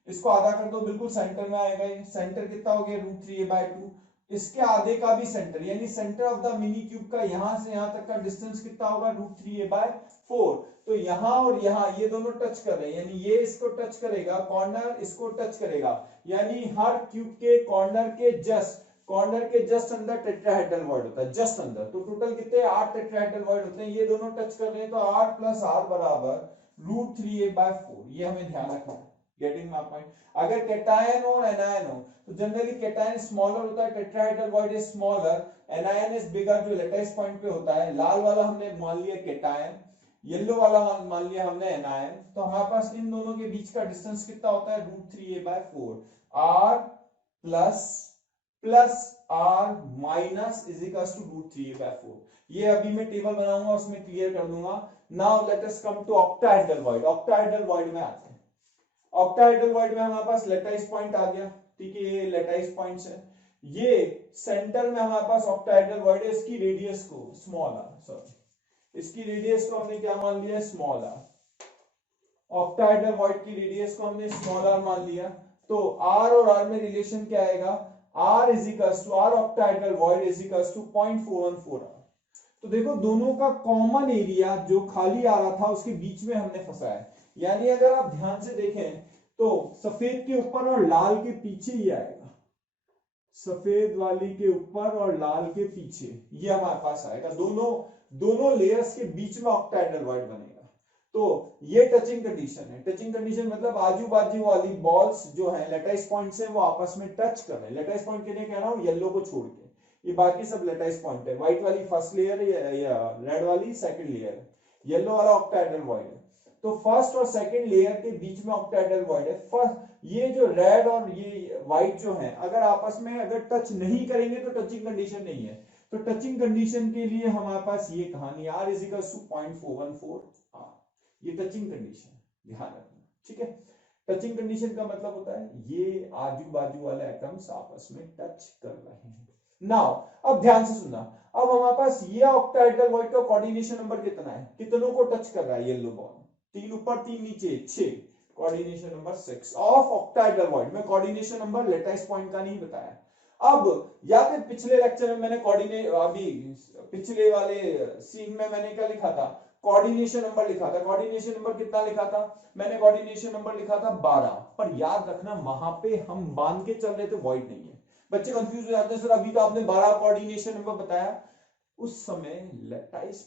इसको आधा कर दो, बिल्कुल सेंटर में आएगा ये, सेंटर कितना हो गया √3a/2, इसके आधे का भी सेंटर, यानी centre of the mini cube का यहां से यहां तक का डिस्टेंस कितना होगा √3a/4। तो यहां और यहां ये दोनों टच कर रहे हैं, यानी ये इसको टच करेगा, कॉर्नर इसको टच करेगा, यानी हर क्यूब के कॉर्नर के जस्ट अंदर टेट्राहेड्रल वॉइड होता है, जस्ट अंदर। तो टोटल कितने 8 टेट्राहेड्रल वॉइड होते हैं, ये दोनों टच कर रहे हैं, तो r + r बराबर √3a/4, ये हमें ध्यान रखना है। Getting my point. अगर कैटायन और एनायन हो तो जनरली कैटायन स्मॉलर होता है, tetrahedral void is smaller, anion is bigger, जो लेटेस्ट पॉइंट पे होता है। लाल वाला हमने मान लिया कैटायन, येलो वाला मान लिया हमने एनायन। तो हमारे पास इन दोनों के बीच का डिस्टेंस कितना होता है √3a/4, r plus r minus is equals to √3a/4। ये अभी मैं टेबल बनाऊंगा उसमें क्लियर कर दूंगा। Now let us come to octahedral void. Octahedral void में आते हैं। ऑक्टाहेड्रल वॉइड में हमारे पास लेटाइस पॉइंट आ गया, ठीक है, ये लेटाइस पॉइंट्स है। ये सेंटर में हमारे पास ऑक्टाहेड्रल वॉइड है, इसकी रेडियस को स्मॉल r, सॉरी इसकी रेडियस को हमने क्या मान लिया, स्मॉल r। ऑक्टाहेड्रल वॉइड की रेडियस को हमने स्मॉल r मान लिया। तो r और r में रिलेशन क्या आएगा, r is equals to r octahedral void is equals to 0.414r। तो देखो दोनों का कॉमन एरिया जो खाली आ रहा था उसके बीच में हमने फंसाया है, यानी अगर आप ध्यान से देखें तो सफेद के ऊपर और लाल के पीछे ही आएगा, सफेद वाली के ऊपर और लाल के पीछे ये हमारे पास आएगा, दोनों लेयर्स के बीच में ऑक्टाहेड्रल वॉइड बनेगा। तो ये टचिंग कंडीशन है। टचिंग कंडीशन मतलब आजू बाजू वाली बॉल्स जो है लेटाइस पॉइंट से वो आपस में टच कर रहे हैं। लेटाइस पॉइंट के लिए कह रहा हूं येलो को छोड़ के, ये बाकी सब लेटाइस पॉइंट है। व्हाइट वाली फर्स्ट लेयर है या रेड वाली सेकंड लेयर है, येलो वाला ऑक्टाहेड्रल वॉइड है। तो फर्स्ट और सेकंड लेयर के बीच में ऑक्टाहेड्रल वॉइड है। फर्स्ट ये जो रेड और ये व्हाइट जो है अगर आपस में अगर टच नहीं करेंगे तो टचिंग कंडीशन नहीं है। तो टचिंग कंडीशन के लिए हमारे पास ये कहानी r is equals to 0.414r, ये टचिंग कंडीशन, ध्यान रखना, ठीक है। टचिंग कंडीशन का मतलब होता है ये आजू बाजू वाले एटम्स आपस में टच कर रहे हैं। नाउ अब ध्यान से सुनना, अब हमारे पास ये ऑक्टाहेड्रल वॉइड का कोऑर्डिनेशन नंबर कितना है, कितनों को टच कर रहा है येलो बॉन्ड, 3 ऊपर 3 नीचे 6, coordination number 6 of octahedral void. मैं कोऑर्डिनेशन नंबर लेटाइस पॉइंट का नहीं बताया। अब याद है पिछले लेक्चर में मैंने अभी पिछले वाले सीन में मैंने क्या लिखा था, कोऑर्डिनेशन नंबर लिखा था। कोऑर्डिनेशन नंबर कितना लिखा था मैंने, कोऑर्डिनेशन नंबर लिखा था 12। पर याद रखना वहां पे हम बांध के चल रहे थे, वॉइड नहीं है। बच्चे कंफ्यूज हो जाते हैं, सर अभी तो आपने 12 कोऑर्डिनेशन नंबर बताया। उस समय लेटाइस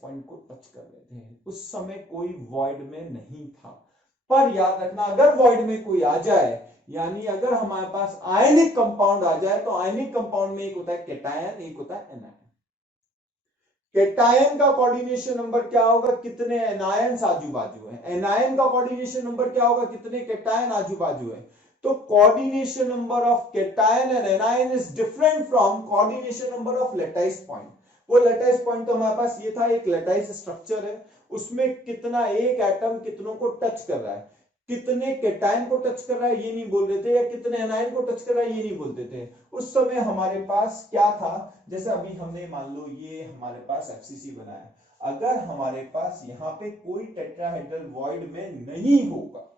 पॉइंट को टच कर रहे थे, उस समय कोई वॉइड में नहीं था। पर याद रखना अगर वॉइड में कोई आ जाए, यानी अगर हमारे पास आयनिक कंपाउंड आ जाए, तो आयनिक कंपाउंड में एक होता है कैटायन, एक होता है एनायन। कैटायन का कोऑर्डिनेशन नंबर क्या होगा, कितने एनायंस आजू बाजू है। एनायन का कोऑर्डिनेशन नंबर क्या होगा, कितने कैटायन आजू बाजू है। तो coordination number of cation and anion is different from coordination number of lattice point. वो लेटाइस पॉइंट तो हमारे पास ये था, एक लेटाइस स्ट्रक्चर है, उसमें कितना एक एटम कितनों को टच कर रहा है, कितने कैटायन को टच कर रहा है ये नहीं बोल रहे थे, या कितने एनायन को टच कर रहा है ये नहीं बोलते थे। उस समय हमारे पास क्या था, जैसे अभी हमने मान लो ये हमारे पास एफसीसी बनाया, अगर हमारे पास यहाँ पे कोई टेट्राहेड्रल वॉइड में नहीं होगा,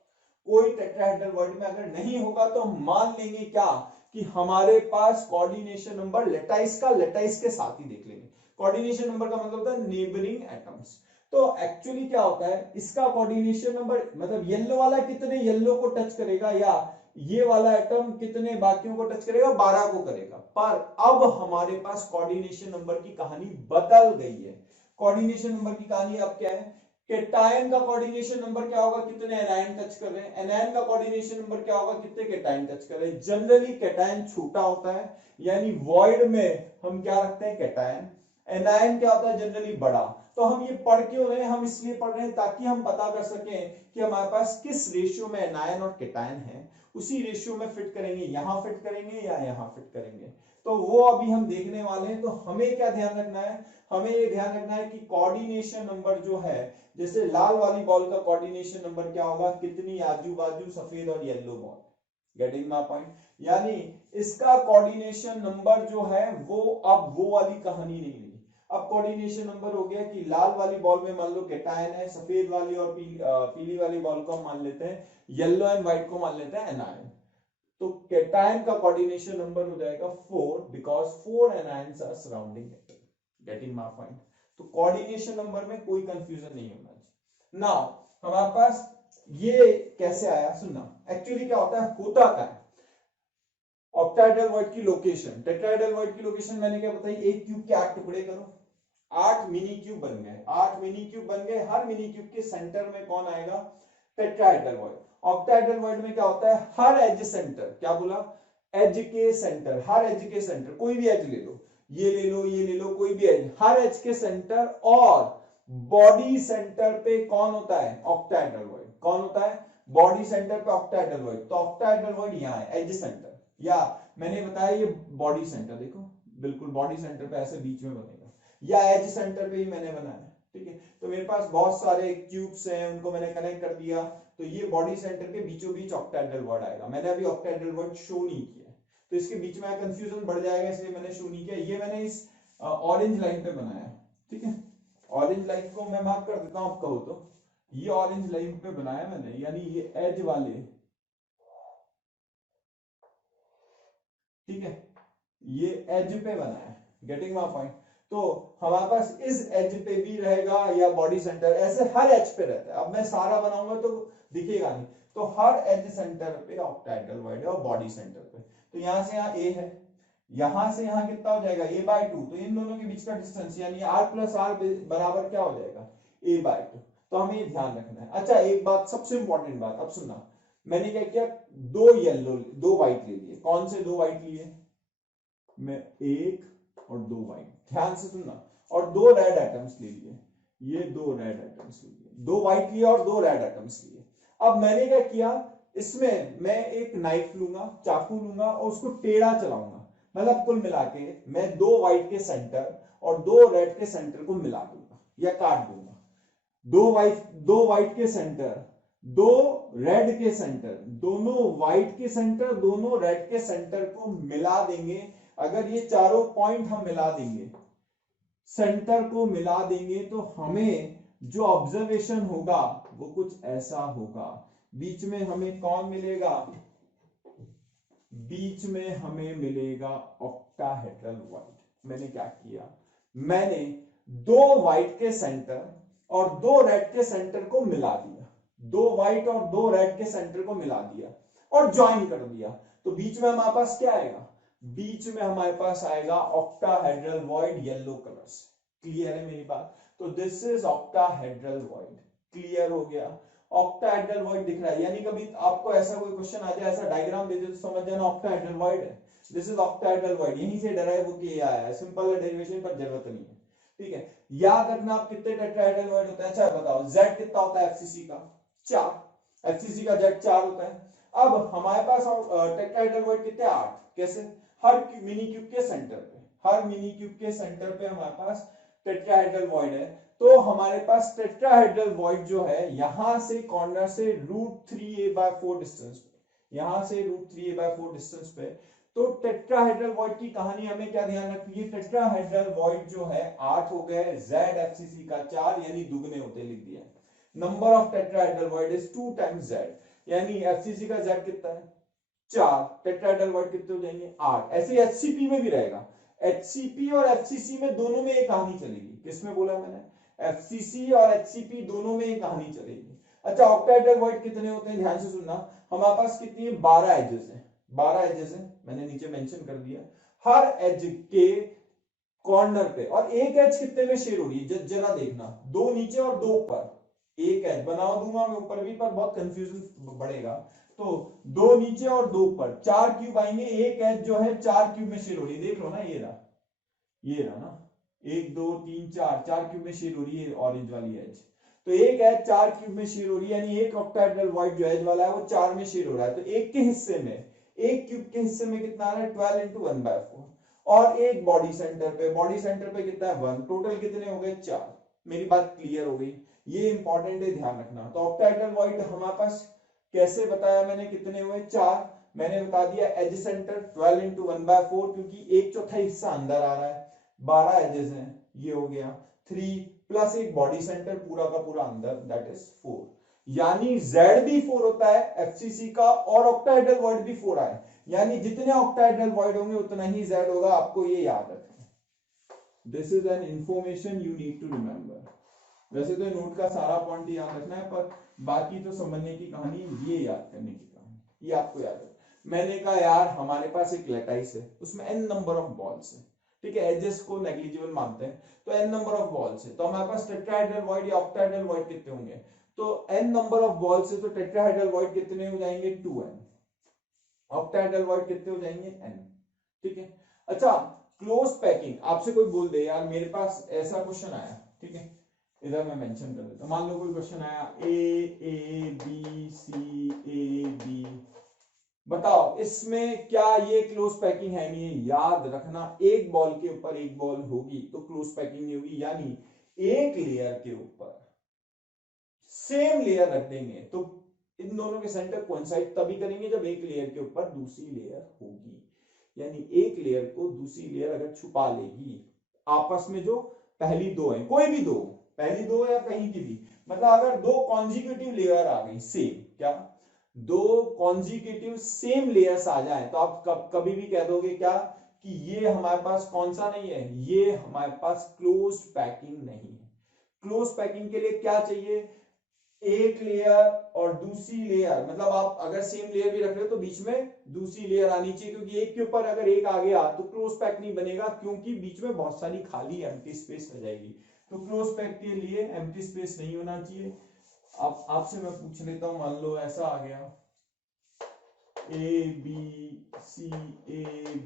कोई टेट्राहेड्रल वॉइड में अगर नहीं होगा, तो हम मान लेंगे क्या कि हमारे पास कोऑर्डिनेशन नंबर लेटाइस के साथ ही देख लेंगे। कोऑर्डिनेशन नंबर का मतलब होता है नेबरिंग एटम्स। तो एक्चुअली क्या होता है, इसका कोऑर्डिनेशन नंबर मतलब येलो वाला कितने येलो को टच करेगा, या ये वाला एटम कितने बाकियों को टच करेगा, 12 को करेगा। पर अब हमारे पास कोऑर्डिनेशन नंबर की कहानी बदल गई है। कोऑर्डिनेशन नंबर की कहानी अब क्या है, कैटायन का कोऑर्डिनेशन नंबर क्या होगा, कितने एनायन टच कर रहे हैं। एनायन का कोऑर्डिनेशन नंबर क्या होगा, कितने कैटायन टच कर रहे हैं। जनरली कैटायन छोटा होता है, यानी वॉइड में हम क्या रखते हैं कैटायन। एनायन क्या होता है, जनरली बड़ा। तो हम ये पढ़ क्यों रहे हैं, हम इसलिए पढ़ रहे हैं ताकि हम पता कर सकें कि हमारे पास किस रेशियो में एनायन और कैटायन है, उसी रेशियो में फिट करेंगे, यहां फिट करेंगे या यहां फिट करेंगे। तो वो अभी हम देखने वाले हैं। तो हमें क्या ध्यान रखना है, हमें ये ध्यान रखना है कि कोऑर्डिनेशन नंबर जो है, जैसे लाल वाली बॉल का कोऑर्डिनेशन नंबर क्या होगा, कितनी आजू बाजू सफेद और yellow ball. Getting my point, यानी इसका कोऑर्डिनेशन नंबर जो है वो अब वो वाली कहानी नहीं रही। अब कोऑर्डिनेशन नंबर हो गया कि लाल वाली बॉल में मान लो कैटायन है, सफेद वाली और पीली वाली बॉल को हम मान लेते हैं, येलो एंड व्हाइट को मान लेते हैं एनायन। तो कैटायन का कोऑर्डिनेशन नंबर हो जाएगा 4 because 4 anions are surrounding it. Getting my point? तो कोऑर्डिनेशन नंबर में कोई कंफ्यूजन नहीं होना चाहिए। नाउ हमारे पास ये कैसे आया सुनना। एक्चुअली क्या होता है ऑक्टाहेड्रल वॉइड की लोकेशन, टेट्राहेड्रल वॉइड की लोकेशन मैंने क्या बताई, एक क्यूब के 8 टुकड़े करो, 8 मिनी क्यूब बन गए, 8 मिनी क्यूब बन गए। हर मिनी क्यूब के सेंटर में कौन आएगा, टेट्राहेड्रल वॉइड। ऑक्टाहेड्रल वॉइड में क्या होता है, हर एज सेंटर, क्या बोला, एज के सेंटर, हर एज के सेंटर, कोई भी एज ले लो, ये ले लो, ये ले लो, कोई भी एज, हर एज के सेंटर और बॉडी सेंटर पे कौन होता है, ऑक्टाहेड्रल वॉइड। कौन होता है, बॉडी सेंटर पे ऑक्टाहेड्रल वॉइड। तो ऑक्टाहेड्रल वॉइड यहां है, एज सेंटर, या मैंने बताया ये बॉडी सेंटर, देखो बिल्कुल बॉडी सेंटर पे ऐसे बीच में बनेगा, या एज सेंटर पे ही मैंने बनाया। ठीक है, तो मेरे पास बहुत सारे क्यूब्स हैं, उनको मैंने कनेक्ट कर दिया, तो ये बॉडी सेंटर के बीचों बीच ऑक्टाहेड्रल वॉइड आएगा। मैंने अभी ऑक्टाहेड्रल वॉइड शो नहीं किया, तो इसके बीच में कंफ्यूजन बढ़ जाएगा, इसलिए मैंने शो नहीं किया। ये मैंने इस ऑरेंज लाइन पे बनाया। ठीक है, ऑरेंज लाइन को मैं मार्क कर देता हूं, आप कहो तो, ये ऑरेंज लाइन पे बनाया मैंने, यानी ये एज वाले, ठीक है, ये एज पे बना है। Getting my point? तो हमारे पास इस एज पे भी रहेगा या बॉडी सेंटर, ऐसे हर एज पे रहता है। अब मैं सारा बनाऊंगा तो दिखेगा नहीं, तो हर एज सेंटर पे ऑक्टाहेड्रल वॉइड है और बॉडी सेंटर पे। तो यहां से यहां ए है, यहां से यहां कितना हो जाएगा, a/2। तो इन दोनों के बीच का डिस्टेंस यानी r + r बराबर क्या हो जाएगा, a/2। तो हमें ये ध्यान रखना है। अच्छा एक बात, सबसे इंपॉर्टेंट बात, अब सुनना, मैंने क्या किया, 2 येलो 2 व्हाइट ले लिए। कौन से 2 व्हाइट लिए, मैं 1 और 2 व्हाइट, ध्यान से सुनना, और 2 रेड एटम्स ले लिए, ये 2 रेड एटम्स ले लिए, 2 व्हाइट लिए और 2 रेड एटम्स लिए। अब मैंने क्या किया, इसमें मैं एक नाइफ लूंगा, चाकू लूंगा और उसको टेढ़ा चलाऊंगा, मतलब कुल मिला के मैं 2 व्हाइट के सेंटर और 2 रेड के सेंटर को मिला दूंगा या काट दूंगा। 2 व्हाइट के सेंटर, 2 रेड के सेंटर, दोनों व्हाइट के सेंटर, दोनों रेड के सेंटर को मिला देंगे। अगर ये चारों पॉइंट हम मिला देंगे, सेंटर को मिला देंगे, तो हमें जो ऑब्जर्वेशन होगा वो कुछ ऐसा होगा। बीच में हमें कौन मिलेगा, बीच में हमें मिलेगा ऑक्टाहेड्रल वॉइड। मैंने क्या किया, मैंने 2 व्हाइट के सेंटर और 2 रेड के सेंटर को मिला दिया, 2 व्हाइट और 2 रेड के सेंटर को मिला दिया और ज्वाइन कर दिया। तो बीच में हमारे पास क्या आएगा, बीच में हमारे पास आएगा ऑक्टाहेड्रल वॉइड येलो कलर से। क्लियर है मेरी बात? तो this is octahedral void. Clear हो गया? ऑक्टाहेड्रल वॉइड दिख रहा है, यानी कभी आपको ऐसा कोई क्वेश्चन आ जाए, ऐसा डायग्राम दे दे, तो समझ जाना ऑक्टाहेड्रल वॉइड है। दिस इज ऑक्टाहेड्रल वॉइड, यहीं से डराइव होके आया है, सिंपल है, डेरिवेशन पर जरूरत नहीं है। ठीक है, याद रखना आप कितने टेट्राहेड्रल वॉइड होते हैं। अच्छा बताओ, Z कितना होता है एफसीसी का, 4। एफसीसी का Z 4 होता है। अब हमारे पास टेट्राहेड्रल वॉइड कितने, 8। कैसे, हर मिनी क्यूब के सेंटर पे, हर मिनी क्यूब के सेंटर पे हमारे पास टेट्राहेड्रल वॉइड है। तो हमारे पास टेट्राहेड्रल वॉइड जो है, यहां से कॉर्नर से √3a/4 डिस्टेंस पे, यहां से √3a/4 डिस्टेंस पे। तो टेट्राहेड्रल वॉइड की कहानी हमें क्या ध्यान रखनी है, टेट्राहेड्रल वॉइड जो है 8 हो गए, Z एफसीसी का 4 यानी दुगने होते, लिख दिया। Number of tetrahedral void is 2 times Z, यानी एफसीसी का Z कितना है, 4। टेट्राहेड्रल वॉइड कितने हो जाएंगे, 8। ऐसे एचसीपी में भी रहेगा, एचसीपी और एफसीसी में दोनों में एक कहानी चलेगी। किसमें बोला मैंने, एफसीसी और एचसीपी दोनों में एक कहानी चलेगी। अच्छा ऑक्टाहेड्रल वॉइड कितने होते हैं, ध्यान से सुनना। हमारे पास कितनी है, 12 एजेस है, 12 एजेस है, मैंने नीचे मेंशन कर दिया। हर एज के कॉर्नर पे, और एक एज कितने में शेयर हो रही है, जरा देखना, 2 नीचे और 2 ऊपर। एक एज बना दूंगा मैं ऊपर भी, पर बहुत कंफ्यूजन बढ़ेगा। तो 2 नीचे और 2 ऊपर, 4 क्यूब आएंगे। एक एज जो है 4 क्यूब में शेयर हो रही है, देख लो ना, ये रहा, ये रहा ना, 1 2 3 4, 4 क्यूब में शेयर हो रही है ऑरेंज वाली एज। तो एक एज 4 क्यूब में शेयर हो रही है, यानी एक ऑक्टाहेड्रल वॉइड जो एज वाला है वो 4 में शेयर हो रहा है। तो एक के हिस्से में, एक क्यूब के हिस्से में कितना आ रहा है, 12 × 1/4। और एक बॉडी सेंटर पे, बॉडी सेंटर पे कितना है, 1। टोटल कितने हो गए, 4। मेरी बात क्लियर हो गई? ये इंपॉर्टेंट है, ध्यान रखना। तो ऑक्टाहेड्रल वॉइड हमारे पास कैसे बताया मैंने, कितने हुए, 4। मैंने बता दिया एज सेंटर 12 × 1/4, क्योंकि 1/4 हिस्सा अंदर आ रहा है, 12 एजेस हैं। ये हो गया 3 प्लस एक बॉडी सेंटर पूरा का पूरा अंदर, दैट इज 4। यानी Z भी 4 होता है FCC का, और ऑक्टाहेड्रल वॉइड भी 4 आए, यानी जितने ऑक्टाहेड्रल वॉइड होंगे उतना ही Z होगा। आपको ये याद रखना, this is an information you need to remember. वैसे तो नोट का सारा पॉइंट याद रखना है, पर बाकी तो समझने की कहानी, ये याद करने की कहानी, ये आपको याद है। मैंने कहा यार हमारे पास एक लैटाइस है, उसमें n नंबर ऑफ बॉल्स है, ठीक है, एजेस को नेग्लिजिबल मानते हैं, तो n नंबर ऑफ बॉल्स है, तो हमारे पास टेट्राहेड्रल वॉइड या ऑक्टाहेड्रल वॉइड कितने होंगे, तो n नंबर ऑफ बॉल्स है, तो टेट्राहेड्रल वॉइड कितने हो जाएंगे 2n, ऑक्टाहेड्रल वॉइड कितने हो जाएंगे n, ठीक है। अच्छा, क्लोज पैकिंग, आपसे कोई बोल दे यार मेरे पास ऐसा क्वेश्चन आया, ठीक है, इधर मैं मेंशन कर देता हूं, मान लो कोई क्वेश्चन आया A B C A B, बताओ इसमें क्या ये क्लोज पैकिंग है नहीं है? याद रखना, एक बॉल के ऊपर एक बॉल होगी तो क्लोज पैकिंग नहीं होगी, यानी एक लेयर के ऊपर सेम लेयर रख देंगे तो इन दोनों के सेंटर कोइंसाइड तभी करेंगे जब एक लेयर के ऊपर दूसरी लेयर होगी, यानी एक लेयर को दूसरी लेयर अगर छुपा लेगी, आपस में जो पहली दो है, कोई भी दो, पहली दो या कहीं की भी, मतलब अगर दो कॉन्जिक्यूटिव लेयर आ गई सेम, क्या दो कॉन्जिक्यूटिव सेम लेयर्स आ जाए तो आप कभी भी कह दोगे क्या कि ये हमारे पास कौन सा नहीं है, ये हमारे पास क्लोज्ड पैकिंग नहीं है। क्लोज पैकिंग के लिए क्या चाहिए, एक लेयर और दूसरी लेयर, मतलब आप अगर सेम लेयर भी रख रहे हो तो बीच में दूसरी लेयर आनी चाहिए, क्योंकि एक के ऊपर अगर एक आ गया तो क्लोज पैक नहीं बनेगा, क्योंकि बीच में बहुत सारी खाली एम्प्टी स्पेस रह जाएगी। तो क्लोज पैक के लिए एम्प्टी स्पेस नहीं होना चाहिए। अब आपसे मैं पूछ लेता हूं, मान लो ऐसा आ गया A B C A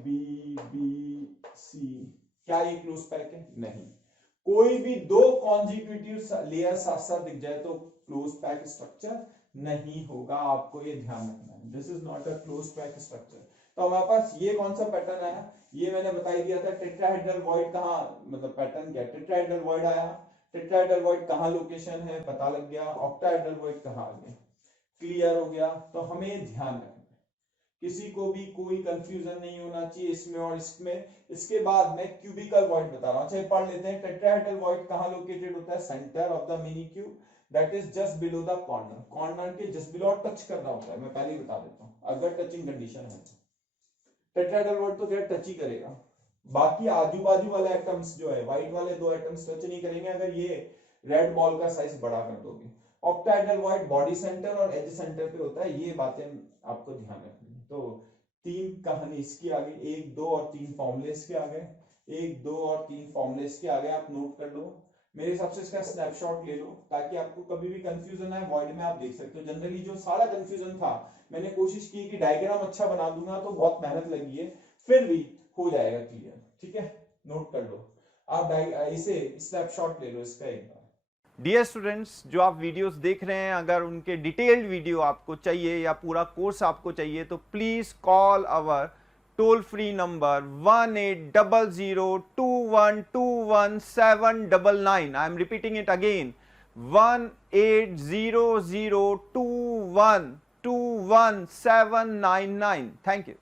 B B C, क्या ये क्लोज पैक है? नहीं। कोई भी दो कॉन्जिक्यूटिव लेयर साथ साथ दिख जाए तो क्लोज पैक स्ट्रक्चर नहीं होगा, आपको ये ध्यान रखना है, this is not a close pack structure. तो हमारे पास ये कौन सा पैटर्न आया, ये मैंने बता ही दिया था, टेट्राहेड्रल वॉइड कहाँ, मतलब पैटर्न क्या, टेट्राहेड्रल वॉइड आया, टेट्राहेड्रल वॉइड कहाँ लोकेशन है पता लग गया, ऑक्टाहेड्रल वॉइड कहाँ आ गया, क्लियर हो गया। तो हमें ध्यान रखना है, किसी को भी कोई कंफ्यूजन नहीं होना चाहिए इसमें और इसमें। इसके बाद मैं क्यूबिकल वॉइड बता रहा हूं, चलिए पढ़ लेते हैं। टेट्राहेड्रल वॉइड कहाँ लोकेटेड होता है, centre of the mini cube, that is just below the corner, corner के जस्ट बिलो टच करना होता है, मैं पहले ही बता देता हूं अगर टचिंग कंडीशन है। टेट्राहेड्रल वॉइड तो क्या टच ही करेगा, बाकी आजू बाजू वाले एटम्स जो है, व्हाइट वाले दो एटम्स टच नहीं करेंगे अगर ये रेड बॉल का साइज बड़ा कर दोगे। ऑक्टाहेड्रल वॉइड बॉडी सेंटर और एज सेंटर पे होता है, ये बातें आपको ध्यान रखनी है। तो तीन कहानी इसकी आ गई, 1 2 और 3 फॉर्मूले इसके आ गए, 1 2 और 3 फॉर्मूले इसके आ गए, आप नोट कर लो। मेरे हिसाब से इसका स्नैपशॉट ले लो ताकि आपको कभी भी कंफ्यूजन आए, वॉइड में आप देख सकते हो। जनरली जो सारा कंफ्यूजन था मैंने कोशिश की कि डायग्राम अच्छा बना दूंगा, तो बहुत मेहनत लगी है, फिर भी हो जाएगा क्लियर, ठीक है, नोट कर लो आप, इसे स्नैपशॉट ले लो इसका एक बार। डियर स्टूडेंट्स, जो आप वीडियोस देख रहे हैं, अगर उनके डिटेल्ड वीडियो आपको चाहिए या पूरा कोर्स आपको चाहिए तो please call our toll free number 180021217999। I am repeating it again, 180021217999। Thank you.